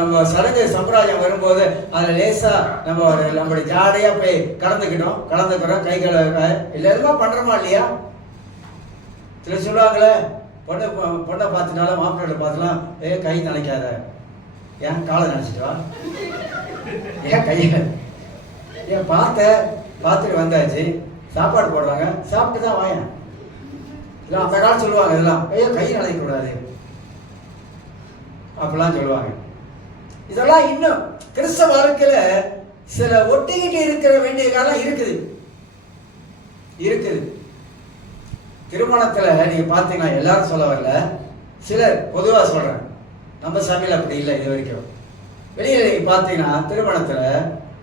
நம்ம சடங்கு சம்பிரதாயம் வரும்போது அதுல லேசா நம்மளுடைய ஜாடையா போய் கலந்துக்கிறோம் கைகளை எல்லாருமா பண்றோமா இல்லையா? சில சொல்லுவாங்களே பொண்ணை பார்த்துனாலும் மாப்பிள்ளை பார்த்துலாம் கை நினைக்காத ஏன் காலை நினைச்சிட்டு வா, ஏன் கையில, ஏன் பார்த்துட்டு வந்தாச்சு, சாப்பாடு போடுறாங்க, சாப்பிட்டு தான் வாயன். இல்லை அந்த காலம் சொல்லுவாங்க இதெல்லாம், ஐயோ கை நினைக்க கூடாது அப்படிலாம் சொல்லுவாங்க. இதெல்லாம் இன்னும் கிறிஸ்தவ வாழ்க்கையில சில ஒட்டிக்கிட்டு இருக்கிற வேண்டிய காலம் இருக்குது. திருமணத்துல நீங்க பாத்தீங்கன்னா எல்லாரும் சொல்ல வரல, சிலர் பொதுவா சொல்றேன், நம்ம சபையில் அப்படி இல்லை இது வரைக்கும். வெளியில நீங்க பாத்தீங்கன்னா திருமணத்துல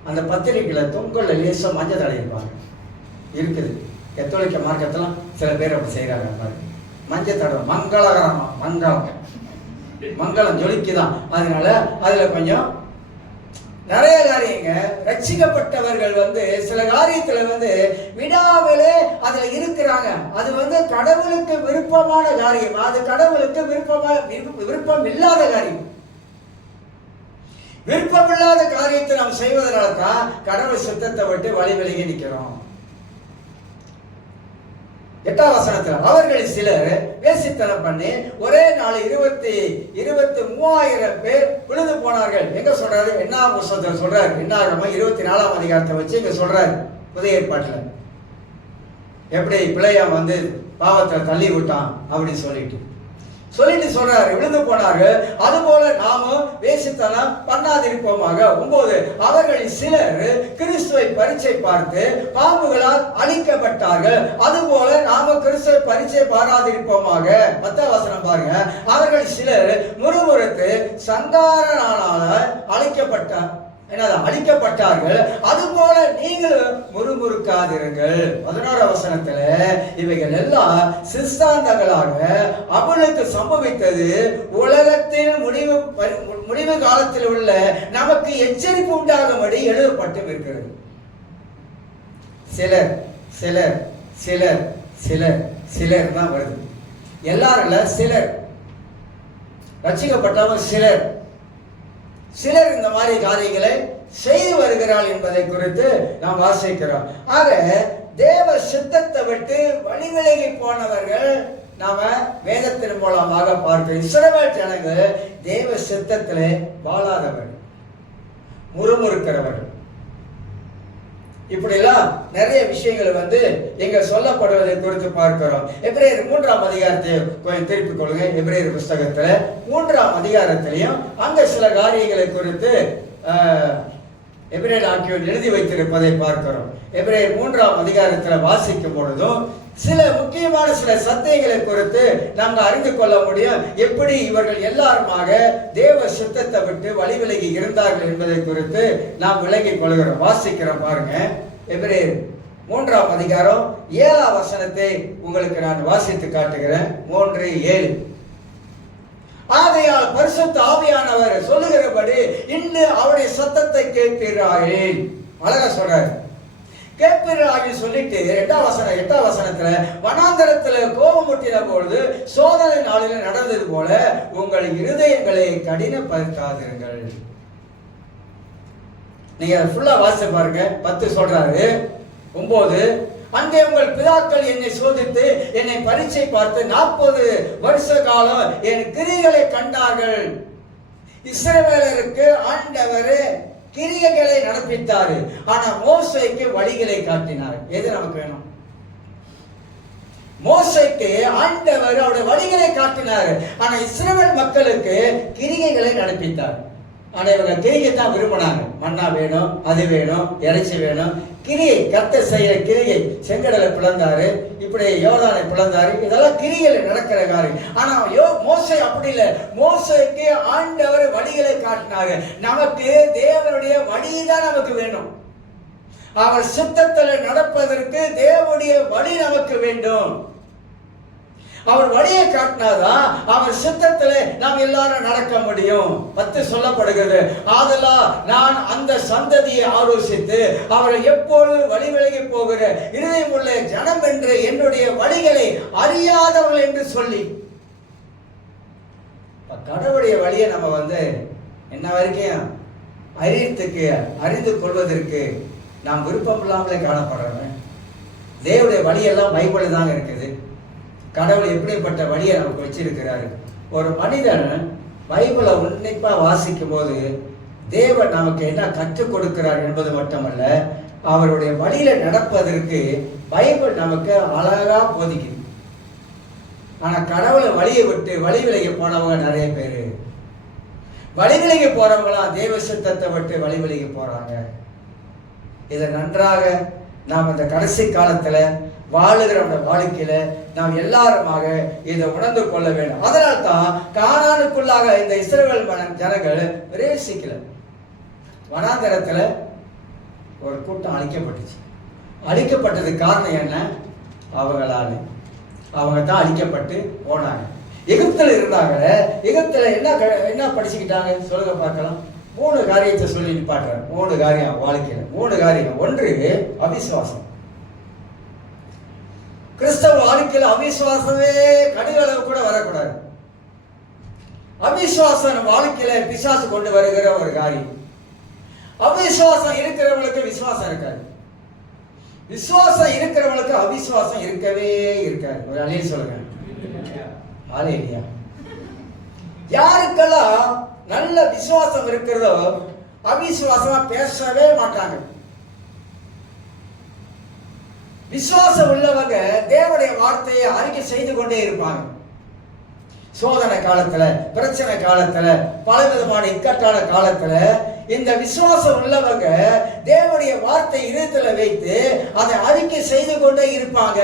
அந்த பத்திரிக்கையில தொங்கல்ல லேசா மஞ்சள் தடை இருப்பாங்க, இருக்குது. கத்தோலிக்க மார்க்கத்தெல்லாம் சில பேர் அப்படி செய்யறாங்க. மஞ்சள் தடவை மங்களகரமா, மங்களம் ஜொலிக்குதான். அதனால அதுல கொஞ்சம் நிறைய காரியங்க ரட்சிக்கப்பட்டவர்கள் சில காரியத்துல விடாமலே அதுல இருக்கிறாங்க. அது கடவுளுக்கு விருப்பமான காரியம், அது கடவுளுக்கு விருப்பம் இல்லாத காரியம். விருப்பமில்லாத காரியத்தை நாம் செய்வதனால தான் கடவுள் சித்தத்தை விட்டு வழி விலகி நிற்கிறோம். 8ஆம் வசனத்துல அவர்களில் சிலர் வேசித்தனம் பண்ணி ஒரே நாள் 23,000 பேர் விழுந்து போனார்கள். எங்க சொல்றாரு? என்னாம் புத்தகத்துல சொல்றாரு. என்னாகம 24ஆம் அதிகாரத்தை வச்சு இங்க சொல்றாரு. புதிய ஏற்பாட்டுல எப்படி பிள்ளையாம் பாவத்தை தள்ளி விட்டான் அப்படின்னு சொல்லிட்டு சொல்றாரு, விழுந்து போனார்கள். அதுபோல நாமும் வேசித்தனம் பண்ணாதிருப்போமாக. 9 அவர்களில் சிலர் கிறிஸ்துவை பரீட்சை பார்த்து பாம்புகளால் அழிக்கப்பட்டார்கள். அதுபோல நாம கிறிஸ்துவை பரீட்சை பாராதிருப்போமாக. 10ஆம் வசனம் பாருங்க. அவர்கள் சிலர் முறுமுறுத்து சங்காரனால அழிக்கப்பட்டார்கள். அதுபோல நீங்களும் முறுமுறுக்காதிருங்கள். 11ஆம் வசனத்துல இவைகள் எல்லாம் சிஸ்தாந்தங்களாக அவளுக்கு சம்பவித்தது உலகத்தின் முடிவு காலத்தில் உள்ள நமக்கு எச்சரிப்பு உண்டாகும்படி எழுதப்பட்டு இருக்கிறது. சிலர் சிலர் சிலர் சிலர் சிலர் தான் வருது. எல்லாரும் சிலர் ரட்சிக்கப்பட்டவங்க, சிலர் இந்த மாதிரி காரியங்களை செய்து வருகிறாள் என்பதை குறித்து நாம் வாசிக்கிறோம். ஆக தேவ சித்தத்தை விட்டு வழி விலகி போனவர்கள் நாம வேதத்தின் மூலமாக பார்க்கிறோம். இஸ்ரவேல் ஜனங்கள் தேவ சித்தத்திலே வாழாதவர்கள், முறுமுறுக்கிறவர்கள். இப்படி எல்லாம் நிறைய விஷயங்கள் எங்க சொல்லப்படுவதை குறித்து பார்க்கிறோம். எபிரேயர் 3ஆம் அதிகாரத்தை கொஞ்சம் திருப்பிக் கொள்ளுங்க. எபிரேயர் புஸ்தகத்துல 3ஆம் அதிகாரத்திலையும் அங்க சில காரியங்களை குறித்து எபிரேயர் ஆக்கியோர் எழுதி வைத்திருப்பதை பார்க்கிறோம். எபிரேயர் 3ஆம் அதிகாரத்துல வாசிக்கும் பொழுதும் சில முக்கியமான சில சத்தியங்களை குறித்து நாங்கள் அறிந்து கொள்ள முடியும். எப்படி இவர்கள் எல்லாருமாக தேவ சித்தத்தை விட்டு வழி விலகி இருந்தார்கள் என்பதை குறித்து நாம் விளங்கிக் கொள்கிறோம். வாசிக்கிறோம் பாருங்க. எபிரேயர் 3ஆம் அதிகாரம் 7ஆம் வசனத்தை உங்களுக்கு நான் வாசித்து காட்டுகிறேன். 3:7 ஆகையால் பரிசுத்த ஆவியானவர் சொல்லுகிறபடி இன்று அவருடைய சத்தத்தை கேட்பீராயில். அழகா சொல்றாரு, கேட்பீராயில் சொல்லிட்டு 8ஆம் வசனத்துல வனாந்தரத்துல கோபமுட்டின பொழுது சோதனை நாளில் நடந்தது போல உங்கள் இருதயங்களை கடினப்படுத்தாதிருங்கள். நீங்க ஃபுல்லா வாசிச்சு பாருங்க. 10 சொல்றாரு. 9 அங்கே உங்கள் பிதாக்கள் என்னை சோதித்து என்னை பரீட்சை பார்த்து 40 வருஷ காலம் என் கிரியைகளை கண்டார்கள். இஸ்ரவேலருக்கு ஆண்டவர் கிரியைகளை நடப்பித்தாரு, ஆனா மோசேக்கு வழிகளை காட்டினார். எது நமக்கு வேணும்? மோசேக்கு ஆண்டவர் அவருடைய வழிகளை காட்டினார், ஆனா இஸ்ரவேல் மக்களுக்கு கிரியைகளை நடப்பித்தார். ஆனா இவங்க கிரியை தான் விரும்பினாங்க. மண்ணா வேணும், அது வேணும், இறைச்சி வேணும். கிரியை கர்த்தர் செய்யற கிரியை, செங்கடலை பிளந்தாரு, இப்படி யோர்தானை பிளந்தாரு, இதெல்லாம் கிரியில் நடக்கிற காரியம். ஆனா மோசே அப்படி இல்லை. மோசேக்கு ஆண்டவர் வழிகளை காட்டினாரு. நமக்கு தேவனுடைய வழிதான் நமக்கு வேணும். அவர் சித்தத்தில் நடப்பதற்கு தேவனுடைய வழி நமக்கு வேண்டும். அவர் வழியை காட்டினாதான் அவர் சித்தத்தில் நாம் எல்லாரும் நடக்க முடியும். 10 சொல்லப்படுகிறது. ஆதலால் நான் அந்த சந்ததியை ஆலோசித்து அவரை எப்போது வழி விலகி போகிற இருதயம் உள்ள ஜனம் என்று என்னுடைய வழிகளை அறியாதவர்கள் என்று சொல்லி, கடவுளுடைய வழியை நம்ம என்ன வரைக்கும் அறிந்து கொள்வதற்கு நாம் விருப்பம் இல்லாமலே காணப்படுறோம். தேவனுடைய வழியெல்லாம் பைபிள் தாங்க இருக்குது. கடவுள் எப்படிப்பட்ட வழியை நமக்கு வச்சிருக்கிறாரு. ஒரு மனிதன் பைபிளை உன்னிப்பா வாசிக்கும் போது தேவன் நமக்கு என்ன கற்றுக் கொடுக்கிறார் என்பது மட்டுமல்ல, அவருடைய வழியில நடப்பதற்கு பைபிள் நமக்கு அழகா போதிக்குது. ஆனா கடவுளை வழியை விட்டு வழி விலகி போனவங்க நிறைய பேரு. வழி விலகி போறவங்களாம் தேவ சித்தத்தை விட்டு வழி விலகி போறாங்க. இதை நன்றாக நாம் இந்த கடைசி காலத்துல வாழுகிற வாழ்க்கையில நாம் எல்லாருமாக இதை உணர்ந்து கொள்ள வேண்டும். அதனால்தான் கானானுக்குள்ளாக இந்த இஸ்ரவேல் ஜனங்கள் பிரவேசிக்கல. வனாந்தரத்துல ஒரு கூட்டம் அழிக்கப்பட்டுச்சு. அழிக்கப்பட்டதுக்கு காரணம் என்ன? அவங்க தான் அழிக்கப்பட்டு போனாங்க. எகிப்துல இருந்தாங்க. எகிப்துல என்ன படிச்சுக்கிட்டாங்க சொல்லுங்க பார்க்கலாம். 3 காரியத்தை சொல்லி நிப்பாட்டுறாங்க. 3 காரியம் வாழ்க்கையில. 3 காரியம். ஒன்று அவிசுவாசம். கிறிஸ்தவ வாழ்க்கையில அவிசுவாசமே கடுகளவு கூட வரக்கூடாது. அவிசுவாசம் வாழ்க்கையில பிசாசு கொண்டு வருகிற ஒரு காரியம். அவிசுவாசம் இருக்கிறவங்களுக்கு விசுவாசம் இருக்காது. விசுவாசம் இருக்கிறவங்களுக்கு அவிசுவாசம் இருக்கவே இருக்காது. ஒரு அலையை சொல்லுங்க. ஹல்லேலூயா. யாருக்கெல்லாம் நல்ல விசுவாசம் இருக்கிறதோ அவிசுவாசமா பேசவே மாட்டாங்க. விசுவாசம் உள்ளவங்க தேவனுடைய வார்த்தையை அறிக்கை செய்து கொண்டே இருப்பாங்க. சோதனை காலத்துல, பிரச்சனை காலத்துல, பல விதமான இக்கட்டான காலத்துல இந்த விசுவாசம் உள்ளவங்க தேவனுடைய வார்த்தை இருதயத்துல வைத்து அதை அறிக்கை செய்து கொண்டே இருப்பாங்க.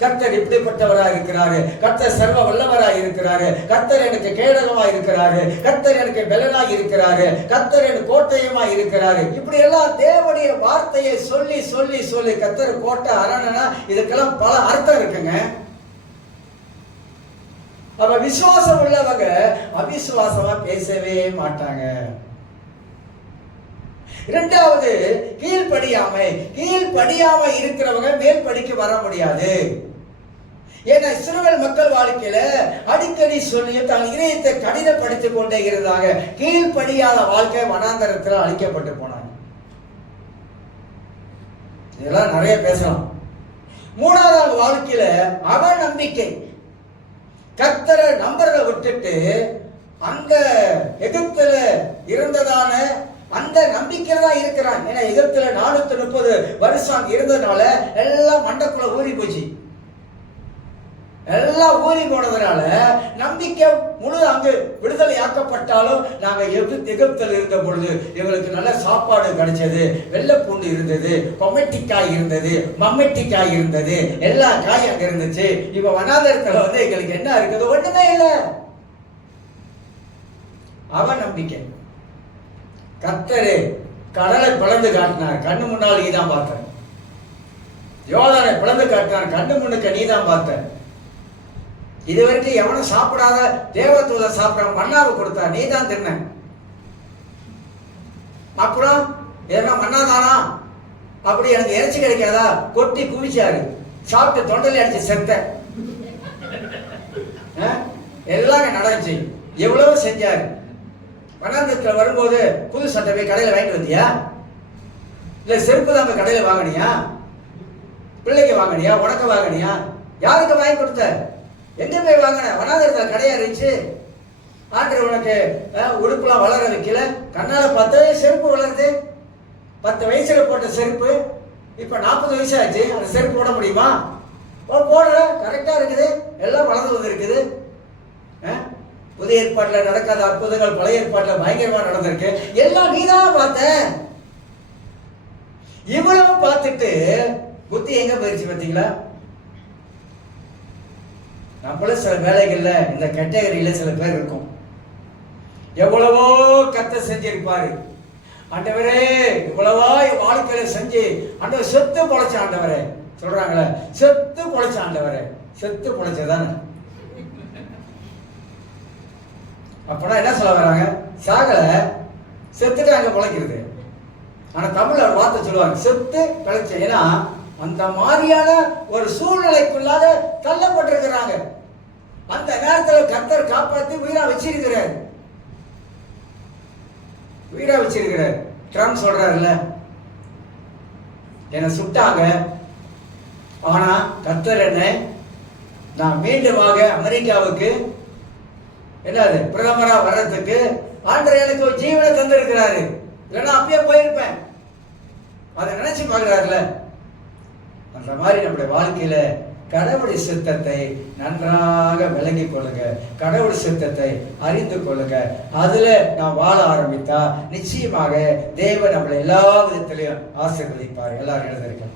கர்த்தர் இப்படிப்பட்டவராக இருக்கிறாரு, கர்த்தர் சர்வ வல்லவராக இருக்கிறாரு, கர்த்தர் எனக்கு கேடகமாக இருக்கிறாரு, கர்த்தர் எனக்கு பெலனாக இருக்கிறாரு, கர்த்தர் எனக்கு கோட்டையமாக இருக்கிறாரு. இப்படி எல்லாம் தேவனுடைய வார்த்தையை சொல்லி சொல்லி சொல்லி கர்த்தர் கோட்டை அரணனா இதுக்கெல்லாம் பல அர்த்தம் இருக்குங்க. அப்ப விசுவாசம் உள்ளவங்க அவிசுவாசமா பேசவே மாட்டாங்க. இரண்டாவது கீழ்படியாம இருக்கிறவங்க மேல் படிக்க வர முடியாது. ஏன்னா இஸ்ரவேல் மக்கள் வாழ்க்கையில அடிக்கடி சொல்லி தன் இதயத்தை கடினப்படுத்திக் கொண்டே இருந்தாங்க. கீழ்படியாத வாழ்க்கை வனாந்தரத்தில் அழிக்கப்பட்டு போனாங்க. இதெல்லாம் நிறைய பேசலாம். 3வது வாழ்க்கையில அவநம்பிக்கை. கர்த்தரை நம்புறதை விட்டுட்டு அங்க எகிப்துல இருந்ததான அந்த நம்பிக்கையில தான் இருக்கிறான். ஏன்னா எகிப்துல 430 வருஷம் இருந்ததுனால எல்லாம் மண்டக்குள்ள ஊறி போச்சு. எல்லாம் ஊறி போனதுனால நம்பிக்கை முழு அங்கு விடுதலை ஆக்கப்பட்டாலும் நாங்க எகிப்தில் இருந்த பொழுது எங்களுக்கு நல்ல சாப்பாடு கிடைச்சது, வெள்ளைப்பூண்டு இருந்தது, கொமெட்டிக்காய் இருந்தது, மம்மெட்டிக்காய் இருந்தது, எல்லா காயும் அங்க இருந்துச்சு. இப்ப வனாந்தரத்துல எங்களுக்கு என்ன இருக்குது? ஒண்ணுமே இல்லை. அவன் நம்பிக்கை. கர்த்தரே கடலை பிளந்து காட்டினார், கண்ணு முன்னால் நீதான் பார்த்த. யோர்தானை பிளந்து காட்டினார், கண்ணு முன்னுக்கு நீதான் பார்த்த. இதுவரைக்கும் எவனும் சாப்பிடாத தேவதூத சாப்பிட மன்னாவை கொடுத்தா, நீதான் தின்ன. அப்புறம் எதனா மன்னாதானா? அப்படி எனக்கு இறைச்சி கிடைக்காதா? கொட்டி குவிச்சாரு, சாப்பிட்டு தொண்டலை அடிச்சு செத்த. எல்லாம் நடந்துச்சு. எவ்வளவு செஞ்சாரு. வனாந்தரத்தில் வரும்போது புது சட்டை போய் கடையில் வாங்கிட்டு வந்தியா? இல்ல செருப்பு தான் போய் கடையில் வாங்கினியா? பிள்ளைக்கு வாங்கினியா? உனக்கு வாங்கினியா? யாருக்கு வாங்கி கொடுத்த? எங்க போய் வாங்கின? வனாந்தரத்தில் கடையா இருந்துச்சு. ஆண்டவர் உனக்கு உடுப்புலாம் வளர வைக்கல. கண்ணால பார்த்தா செருப்பு வளருது. 10 வயசுல போட்ட செருப்பு இப்ப 40 வயசு ஆச்சு. அந்த செருப்பு போட முடியுமா? போடுற கரெக்டா இருக்குது. எல்லாம் வளர்ந்து வந்து இருக்குது. புதிய ஏற்பாட்டில் நடக்காத அற்புதங்கள் பழைய ஏற்பாட்டில் பயங்கரமா நடந்திருக்கு. எல்லாம் நீதான் பார்த்த. இவ்வளவு பார்த்துட்டு புத்தி எங்க போயிருச்சு பார்த்தீங்களா? நம்மள சில வேலைகள்ல இந்த கேட்டகரியில சில பேர் இருக்கும். எவ்வளவோ கர்த்தர் செஞ்சிருப்பாரு. ஆண்டவரே இவ்வளவா வாழ்க்கையில செஞ்சு ஆண்டவர் செத்து பொழைச்ச ஆண்டவரே சொல்றாங்களே, செத்து பொழைச்ச ஆண்டவரே. செத்து பொழைச்சதானே? அப்படின்னா என்ன சொல்ல வராங்க? சாகல, செத்துட்டு அங்க பொழைக்கிறது. ஆனா தமிழ்ல ஒரு வார்த்தை சொல்லுவாங்க, செத்து பிழைச்ச. ஏன்னா அந்த மாதிரியான ஒரு சூழ்நிலைக்குள்ளாக தள்ளப்பட்டிருக்கிறாங்க. அந்த நேரத்தில் கர்த்தர் காப்பாற்றி உயிரா வச்சிருக்கிறார். உயிரா வச்சிருக்கிறார். ட்ரம்ப் சொல்றாருல்ல, என்னை சுட்டாங்க, ஆனா கர்த்தர் என்ன நான் மீண்டுமாக அமெரிக்காவுக்கு என்னது பிரதமரா வர்றதுக்கு ஆண்டவர் எனக்கு ஒரு ஜீவனை தந்திருக்கிறாரு, இல்லைன்னா அப்பயே போயிருப்பேன். அதை நினைச்சு பார்க்கிறாருல. அந்த மாதிரி நம்முடைய வாழ்க்கையில கடவுளுடைய சித்தத்தை நன்றாக விளங்கிக் கொள்ளுங்க, கடவுள் சித்தத்தை அறிந்து கொள்ளுங்க. அதுல நாம் வாழ ஆரம்பித்தா நிச்சயமாக தேவன் நம்மளை எல்லா விதத்திலையும் ஆசீர்வதிப்பார். எல்லாரும் எழுதிருக்கோம்.